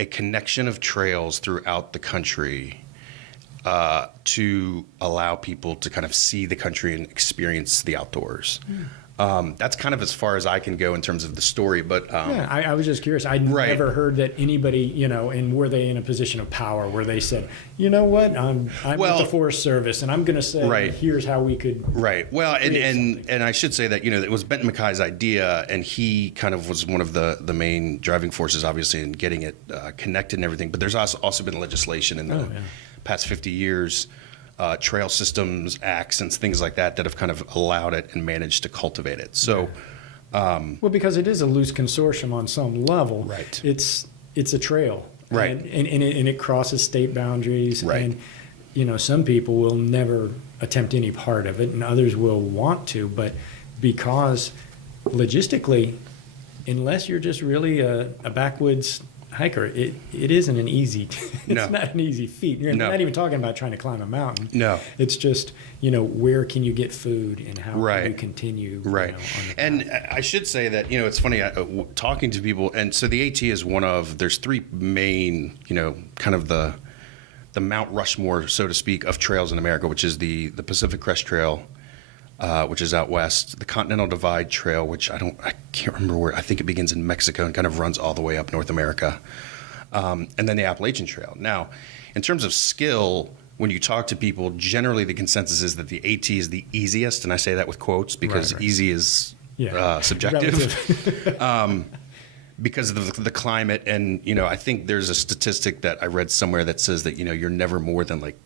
a connection of trails throughout the country to allow people to kind of see the country and experience the outdoors. That's kind of as far as I can go in terms of the story, but I was just curious. I'd never heard that anybody, and were they in a position of power where they said, you know what, I'm with the Forest Service, and I'm going to say, here's how we could. Right. Well, and I should say that it was Benton Mackay's idea, and he kind of was one of the main driving forces, obviously, in getting it connected and everything. But there's also been legislation in the past 50 years. Trail systems acts and things like that have kind of allowed it and managed to cultivate it. So, well, because it is a loose consortium on some level, right? It's a trail, right? And it crosses state boundaries, right? And some people will never attempt any part of it, and others will want to, but because logistically, unless you're just really a backwoods hiker, it isn't an easy it's not an easy feat. You're not even talking about trying to climb a mountain. No, it's just where can you get food and how can you continue on and I should say that it's funny talking to people, and so the AT is there's three main kind of the Mount Rushmore, so to speak, of trails in America, which is the Pacific Crest Trail, which is out west, the Continental Divide Trail, which I can't remember where. I think it begins in Mexico and kind of runs all the way up North America, and then the Appalachian Trail. Now, in terms of skill, when you talk to people, generally the consensus is that the AT is the easiest, and I say that with quotes because easy is subjective. Because of the climate, and I think there's a statistic that I read somewhere that says that you're never more than like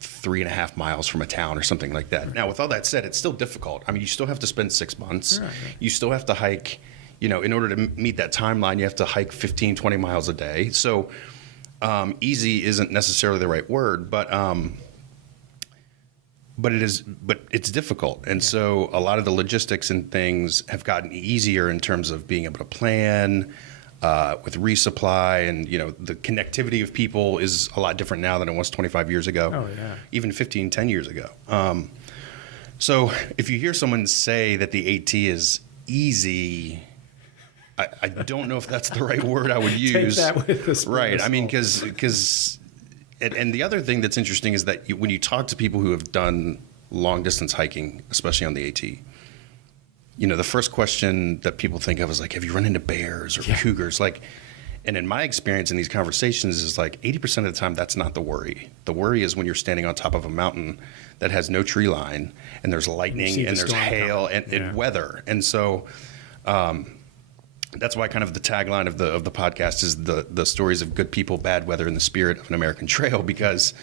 3.5 miles from a town or something like that. Now, with all that said, it's still difficult. I mean, you still have to spend 6 months. You still have to hike, in order to meet that timeline, you have to hike 15, 20 miles a day. So easy isn't necessarily the right word, but it's difficult. And so a lot of the logistics and things have gotten easier in terms of being able to plan, with resupply, and the connectivity of people is a lot different now than it was 25 years ago, even 15, 10 years ago. So if you hear someone say that the AT is easy, I don't know if that's the right word I would use. Take that with a right. I mean, because and the other thing that's interesting is that when you talk to people who have done long distance hiking, especially on the AT, the first question that people think of is like, have you run into bears or cougars? Like, And in my experience in these conversations is like 80% of the time, that's not the worry. The worry is when you're standing on top of a mountain that has no tree line and there's lightning and there's hail and weather. And so that's why kind of the tagline of the podcast is the stories of good people, bad weather, and the spirit of an American trail. Because,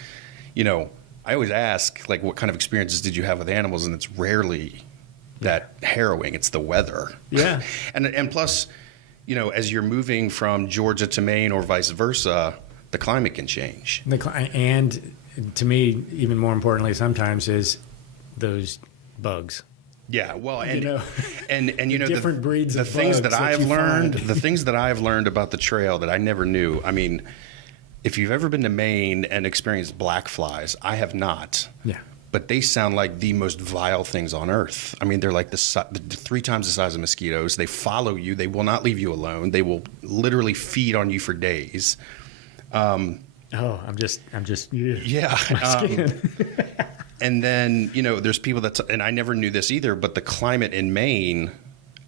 you know, I always ask, like, what kind of experiences did you have with animals? And it's rarely that harrowing. It's the weather. Yeah. And plus, you know, as you're moving from Georgia to Maine or vice versa, the climate can change. And to me, even more importantly, sometimes is those bugs. Yeah, well, and You know, and you know different breeds the of things bugs that I that have you learned, find. the things that I have learned about the trail that I never knew. I mean, if you've ever been to Maine and experienced black flies, I have not. Yeah. But they sound like the most vile things on earth. I mean, they're like the 3 times the size of mosquitoes. They follow you. They will not leave you alone. They will literally feed on you for days. I'm just. Yeah. My skin. And then, you know, there's people and I never knew this either, but the climate in Maine,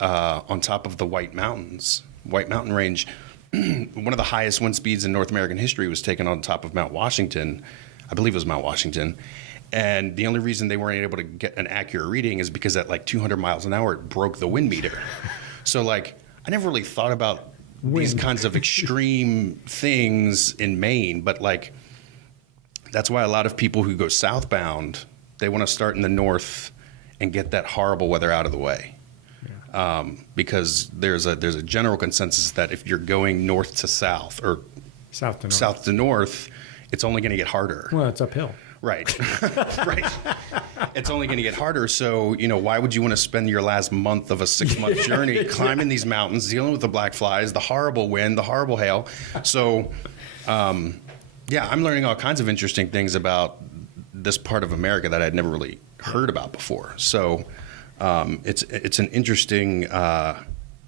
on top of the White Mountain Range, one of the highest wind speeds in North American history was taken on top of Mount Washington. I believe it was Mount Washington. And the only reason they weren't able to get an accurate reading is because at like 200 miles an hour, it broke the wind meter. So, like, I never really thought about these kinds of extreme things in Maine, but like, that's why a lot of people who go southbound, they want to start in the north and get that horrible weather out of the way. Yeah. Because there's a general consensus that if you're going north to south or south to north, it's only going to get harder. Well, it's uphill. Right. Right. It's only going to get harder. So, you know, why would you want to spend your last month of a 6-month journey climbing these mountains, dealing with the black flies, the horrible wind, the horrible hail? So, yeah, I'm learning all kinds of interesting things about this part of America that I'd never really heard about before. So, it's an interesting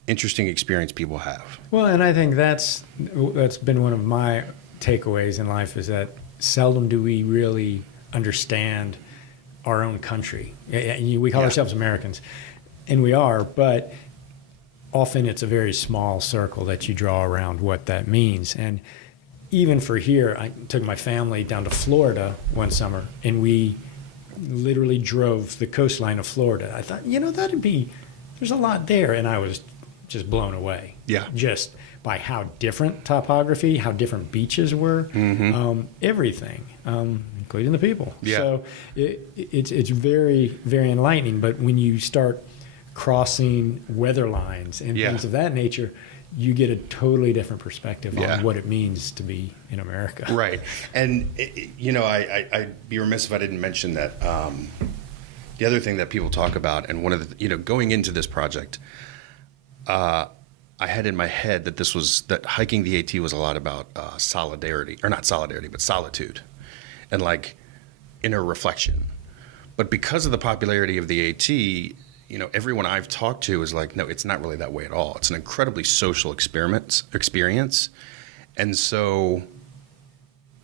experience people have. Well, and I think that's been one of my takeaways in life is that seldom do we really understand our own country. We call ourselves Americans, and we are, but often it's a very small circle that you draw around what that means. And even for here, I took my family down to Florida one summer, and we literally drove the coastline of Florida. I thought, you know, there's a lot there, and I was just blown away. Yeah. Just by how different topography, how different beaches were, everything, including the people. Yeah. So it's very, very enlightening. But when you start crossing weather lines and things of that nature, you get a totally different perspective on what it means to be in America. Right. And, you know, I'd be remiss if I didn't mention that the other thing that people talk about, and one of the, you know, going into this project, I had in my head that hiking the AT was a lot about solidarity, or not solidarity, but solitude, and like inner reflection. But because of the popularity of the AT, you know, everyone I've talked to is like, no, it's not really that way at all. It's an incredibly social experience. And so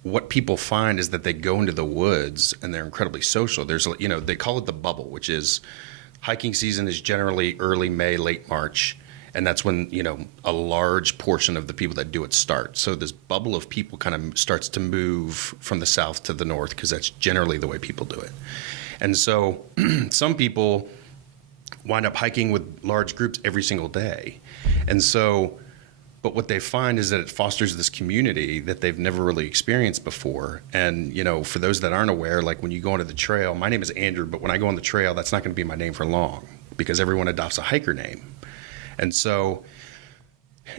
what people find is that they go into the woods and they're incredibly social. There's, you know, they call it the bubble, which is hiking season is generally early May, late March. And that's when, you know, a large portion of the people that do it start. So this bubble of people kind of starts to move from the south to the north because that's generally the way people do it. And so some people wind up hiking with large groups every single day. And so, but what they find is that it fosters this community that they've never really experienced before. And, you know, for those that aren't aware, like when you go onto the trail, my name is Andrew, but when I go on the trail, that's not going to be my name for long because everyone adopts a hiker name. And so,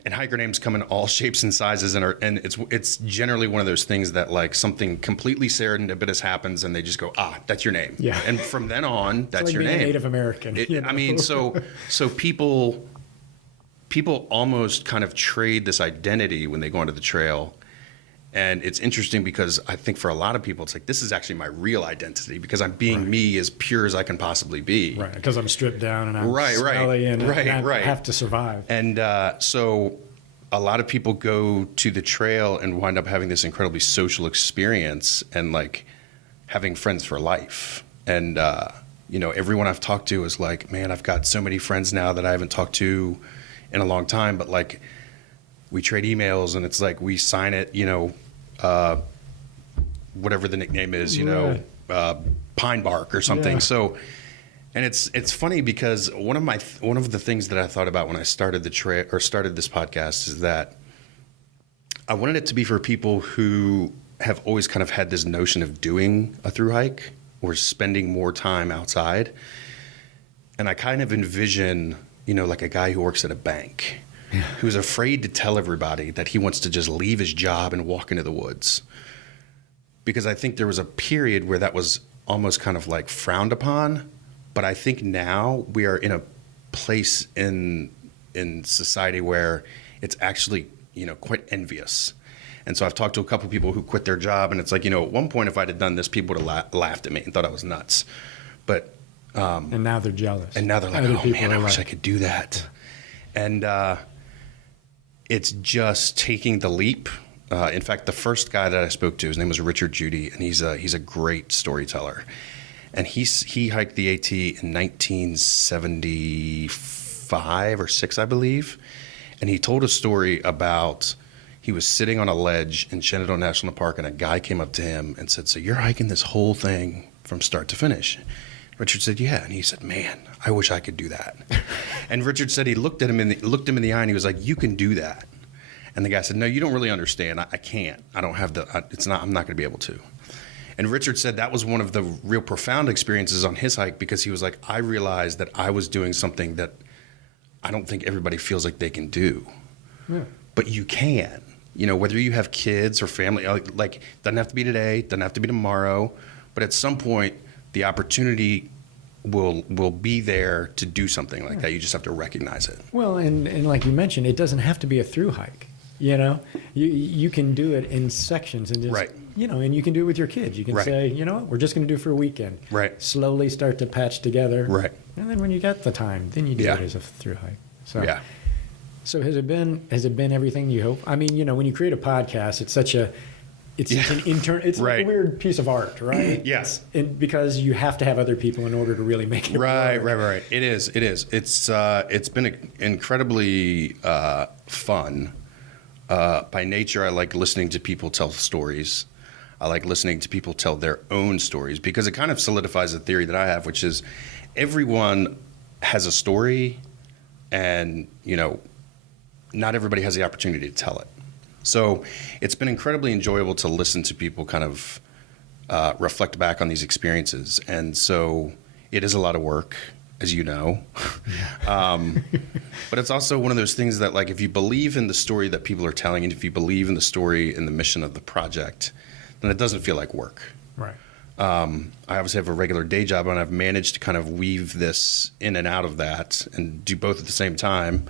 and hiker names come in all shapes and sizes, and it's generally one of those things that like something completely serendipitous happens, and they just go, that's your name. Yeah. And from then on, that's like your being name. a Native American. You know? I mean, so people almost kind of trade this identity when they go onto the trail. And it's interesting because I think for a lot of people, it's like, this is actually my real identity because I'm being me as pure as I can possibly be. Right, because I'm stripped down and I'm smelly and I have to survive. And so a lot of people go to the trail and wind up having this incredibly social experience and like having friends for life. And, you know, everyone I've talked to is like, man, I've got so many friends now that I haven't talked to in a long time, but like we trade emails, and it's like we sign it, whatever the nickname is, Pine Bark or something. Yeah. So, and it's funny because one of the things that I thought about when I started started this podcast is that I wanted it to be for people who have always kind of had this notion of doing a thru hike or spending more time outside. And I kind of envision, like a guy who works at a bank who's afraid to tell everybody that he wants to just leave his job and walk into the woods. Because I think there was a period where that was almost kind of like frowned upon. But I think now we are in a place in society where it's actually, quite envious. And so I've talked to a couple of people who quit their job, and it's like, at one point, if I'd have done this, people would have laughed at me and thought I was nuts. But and now they're jealous. And now they're like, Other oh people man, are I wish like- I could do that. And it's just taking the leap. In fact, the first guy that I spoke to, his name was Richard Judy, and he's a great storyteller. And he hiked the AT in 1975 or 6, I believe. And he told a story about he was sitting on a ledge in Shenandoah National Park, and a guy came up to him and said, "So you're hiking this whole thing from start to finish?" Richard said, "Yeah." And he said, "Man, I wish I could do that." And Richard said he looked him in the eye, and he was like, "You can do that." And the guy said, "No, you don't really understand. I can't. I don't have I'm not going to be able to." And Richard said that was one of the real profound experiences on his hike, because he was like, I realized that I was doing something that I don't think everybody feels like they can do. Yeah. But you can, whether you have kids or family, like doesn't have to be today, doesn't have to be tomorrow, but at some point the opportunity will be there to do something like that. You just have to recognize it. Well, and like you mentioned, it doesn't have to be a through hike. You can do it in sections and just, right. And you can do it with your kids. You can right. say, what, we're just going to do it for a weekend. Right. Slowly start to patch together. Right. And then when you get the time, then you do yeah. it as a through hike. So, yeah. So has it been everything you hope? I mean, when you create a podcast, it's such an it's right. like a weird piece of art, right? Yes. Because you have to have other people in order to really make it right, work. Right. It is. It's been incredibly fun. By nature, I like listening to people tell stories. I like listening to people tell their own stories, because it kind of solidifies a theory that I have, which is everyone has a story, and, not everybody has the opportunity to tell it. So it's been incredibly enjoyable to listen to people kind of reflect back on these experiences. And so it is a lot of work, as you know. But it's also one of those things that, like, if you believe in the story that people are telling, and if you believe in the story and the mission of the project, then it doesn't feel like work. Right. I obviously have a regular day job, and I've managed to kind of weave this in and out of that and do both at the same time.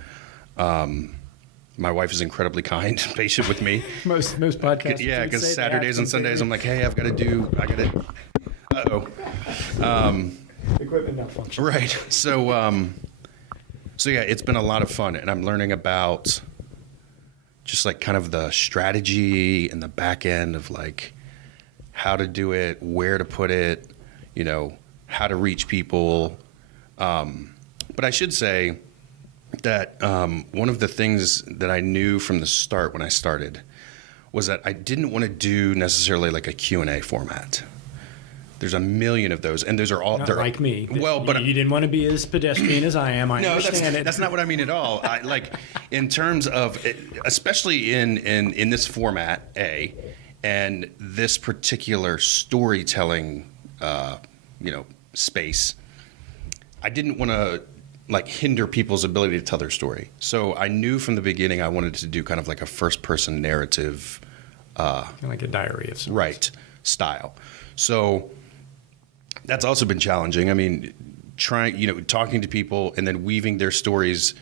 My wife is incredibly kind and patient with me. Most podcasts. Yeah, because Saturdays and Sundays, I'm like, hey, I got to. Equipment malfunction. Right. So yeah, it's been a lot of fun, and I'm learning about just like kind of the strategy and the back end of like how to do it, where to put it, how to reach people. But I should say that one of the things that I knew from the start when I started was that I didn't want to do necessarily like a Q&A format. There's a million of those, and those are all Not like me. Well, but you didn't want to be as pedestrian as I am. I understand it. That's not what I mean at all. Like in terms of, especially in this format, and this particular storytelling, space, I didn't want to like hinder people's ability to tell their story. So I knew from the beginning I wanted to do kind of like a first-person narrative, kind of like a diary of sorts. Right, style. So that's also been challenging. I mean, talking to people and then weaving their stories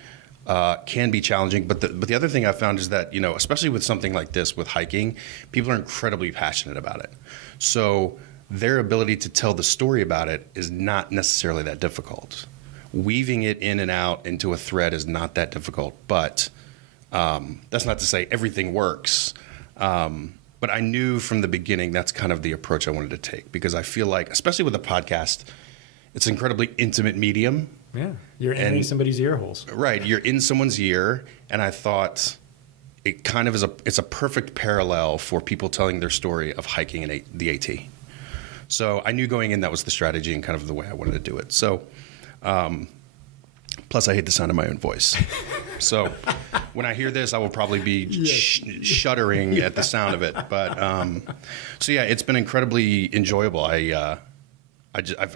can be challenging. But the other thing I found is that, especially with something like this, with hiking, people are incredibly passionate about it. So their ability to tell the story about it is not necessarily that difficult. Weaving it in and out into a thread is not that difficult. But that's not to say everything works. But I knew from the beginning that's kind of the approach I wanted to take, because I feel like, especially with a podcast, it's an incredibly intimate medium. Yeah, you're entering somebody's ear holes. Right, you're in someone's ear, and I thought it kind of is it's a perfect parallel for people telling their story of hiking the AT. So I knew going in that was the strategy and kind of the way I wanted to do it. So, plus I hate the sound of my own voice. So when I hear this, I will probably be shuddering at the sound of it. But so yeah, it's been incredibly enjoyable. I've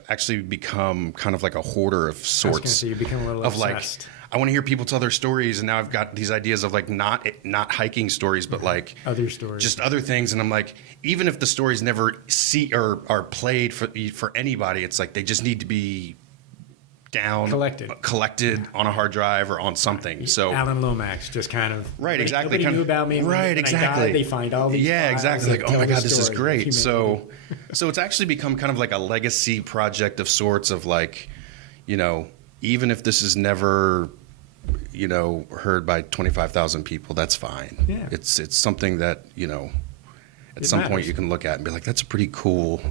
actually become kind of like a hoarder of sorts. I was gonna say, you become a little of obsessed. like, I want to hear people tell their stories, and now I've got these ideas of like not hiking stories, but like Other stories. just other things. And I'm like, even if the stories never see or are played for anybody, it's like they just need to be collected on a hard drive or on something. So Alan Lomax just kind of exactly. Nobody knew about me. Right, exactly. They find all these. Yeah, files exactly. that Like, oh tell my the God, this is story of great. humanity. So it's actually become kind of like a legacy project of sorts of like, even if this is never, heard by 25,000 people, that's fine. Yeah. It's something that, at some point matters. you can look at and be like, that's a pretty cool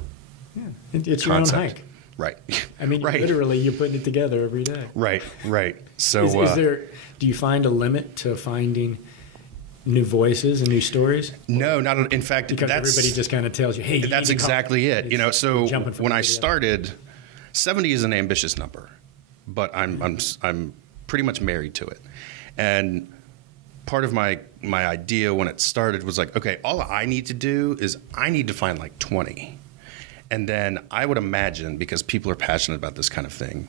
Yeah. It's concept. your own hike. Right. I mean, right. literally, you're putting it together every day. Right. So Is there? Do you find a limit to finding new voices and new stories? no, not in fact. Because everybody just kind of tells you, "Hey, you that's need to call." exactly it. It's So jumping from when one I to the other. started, 70 is an ambitious number, but I'm pretty much married to it. And part of my idea when it started was like, okay, all I need to do is I need to find like 20. And then I would imagine, because people are passionate about this kind of thing,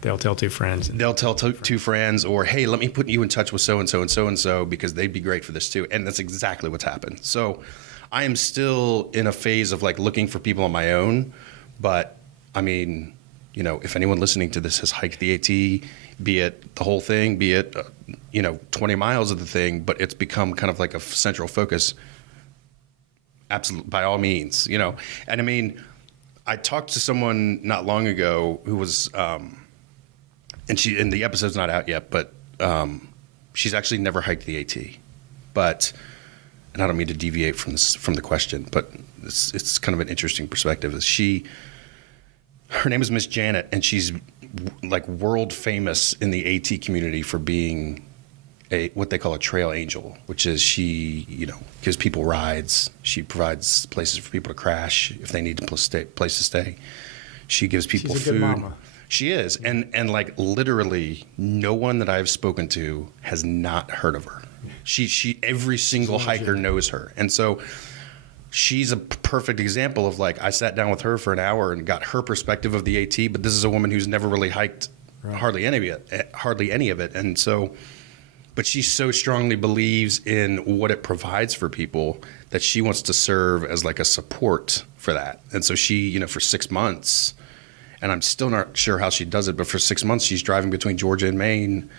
They'll tell two friends. they'll tell two friends, or hey, let me put you in touch with so and so and so and so because they'd be great for this too. And that's exactly what's happened. So I am still in a phase of like looking for people on my own. But I mean, if anyone listening to this has hiked the AT, be it the whole thing, be it 20 miles of the thing, but it's become kind of like a central focus. Absolutely, by all means, And I mean, I talked to someone not long ago who was, and the episode's not out yet, but she's actually never hiked the AT. But, and I don't mean to deviate from the question, but it's kind of an interesting perspective. Her name is Miss Janet, and she's like world famous in the AT community for being what they call a trail angel, which is she gives people rides. She provides places for people to crash if they need a place to stay. She gives people She's a food. good mama. She is, and like literally no one that I've spoken to has not heard of her. She every single hiker knows her, and so she's a perfect example of like I sat down with her for an hour and got her perspective of the AT. But this is a woman who's never really hiked hardly any of it, and so. But she so strongly believes in what it provides for people that she wants to serve as like a support for that. And so she, for 6 months, and I'm still not sure how she does it, but for 6 months she's driving between Georgia and Maine,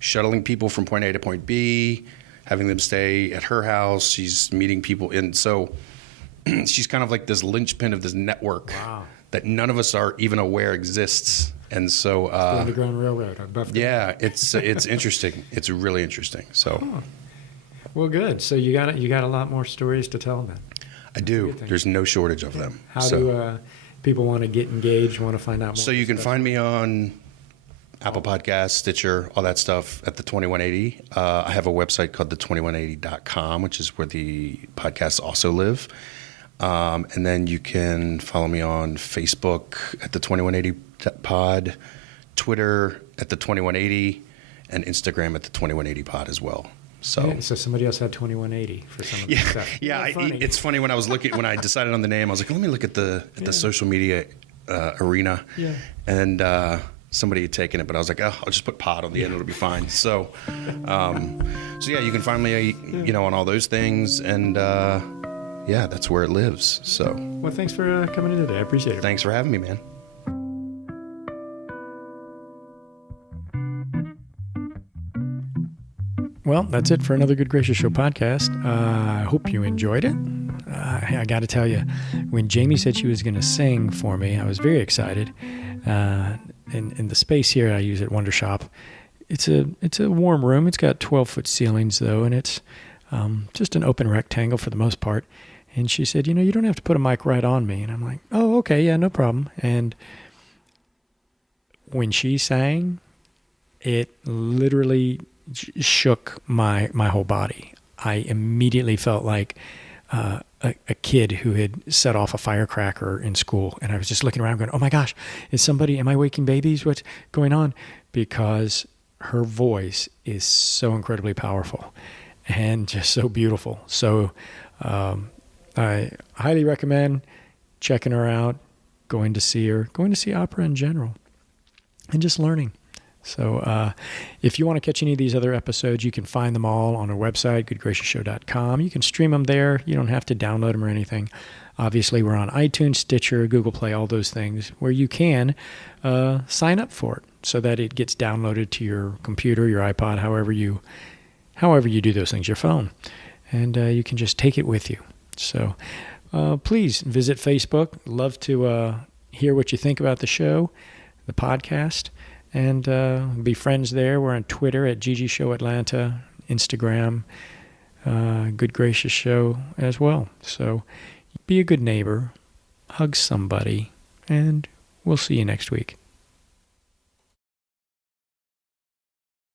shuttling people from point A to point B, having them stay at her house. She's meeting people in. So she's kind of like this linchpin of this network that none of us are even aware exists. And so, The Underground Railroad. I buffed it. yeah, it's interesting. It's really interesting. So, Well, good. So you got a lot more stories to tell then. I do. good thing. There's no shortage of them. How so, do people want to get engaged? Want to find out more? so you can find me on Apple Podcasts, Stitcher, all that stuff at the 2180. I have a website called the2180.com, which is where the podcasts also live. And then you can follow me on Facebook at the 2180 Pod, Twitter at the 2180, and Instagram at the 2180 Pod as well. So, Yeah, so somebody else had 2180 for some of the stuff. yeah. Funny. It's funny when I decided on the name, I was like, let me look at the social media arena, and somebody had taken it, but I was like, oh, I'll just put Pod on the end, it'll be fine. So, yeah, you can find me, on all those things, and yeah, that's where it lives. So, Well, thanks for coming in today. I appreciate it. thanks for having me, man. Well, that's it for another Good Gracious Show podcast. I hope you enjoyed it. I got to tell you, when Jayme said she was going to sing for me, I was very excited. In the space here I use at Wonder Shop, it's a warm room. It's got 12-foot ceilings though, and it's just an open rectangle for the most part. And she said, you don't have to put a mic right on me. And I'm like, oh, okay, yeah, no problem. And when she sang, it literally shook my whole body. I immediately felt like a kid who had set off a firecracker in school. And I was just looking around going, oh my gosh, am I waking babies? What's going on? Because her voice is so incredibly powerful and just so beautiful. So I highly recommend checking her out, going to see her, going to see opera in general, and just learning. So if you want to catch any of these other episodes, you can find them all on our website, goodgracioushow.com. You can stream them there. You don't have to download them or anything. Obviously, we're on iTunes, Stitcher, Google Play, all those things, where you can sign up for it so that it gets downloaded to your computer, your iPod, however you do those things, your phone. And you can just take it with you. So please visit Facebook. Love to hear what you think about the show, the podcast. And be friends there. We're on Twitter at GG Show Atlanta, Instagram, Good Gracious Show as well. So be a good neighbor, hug somebody, and we'll see you next week.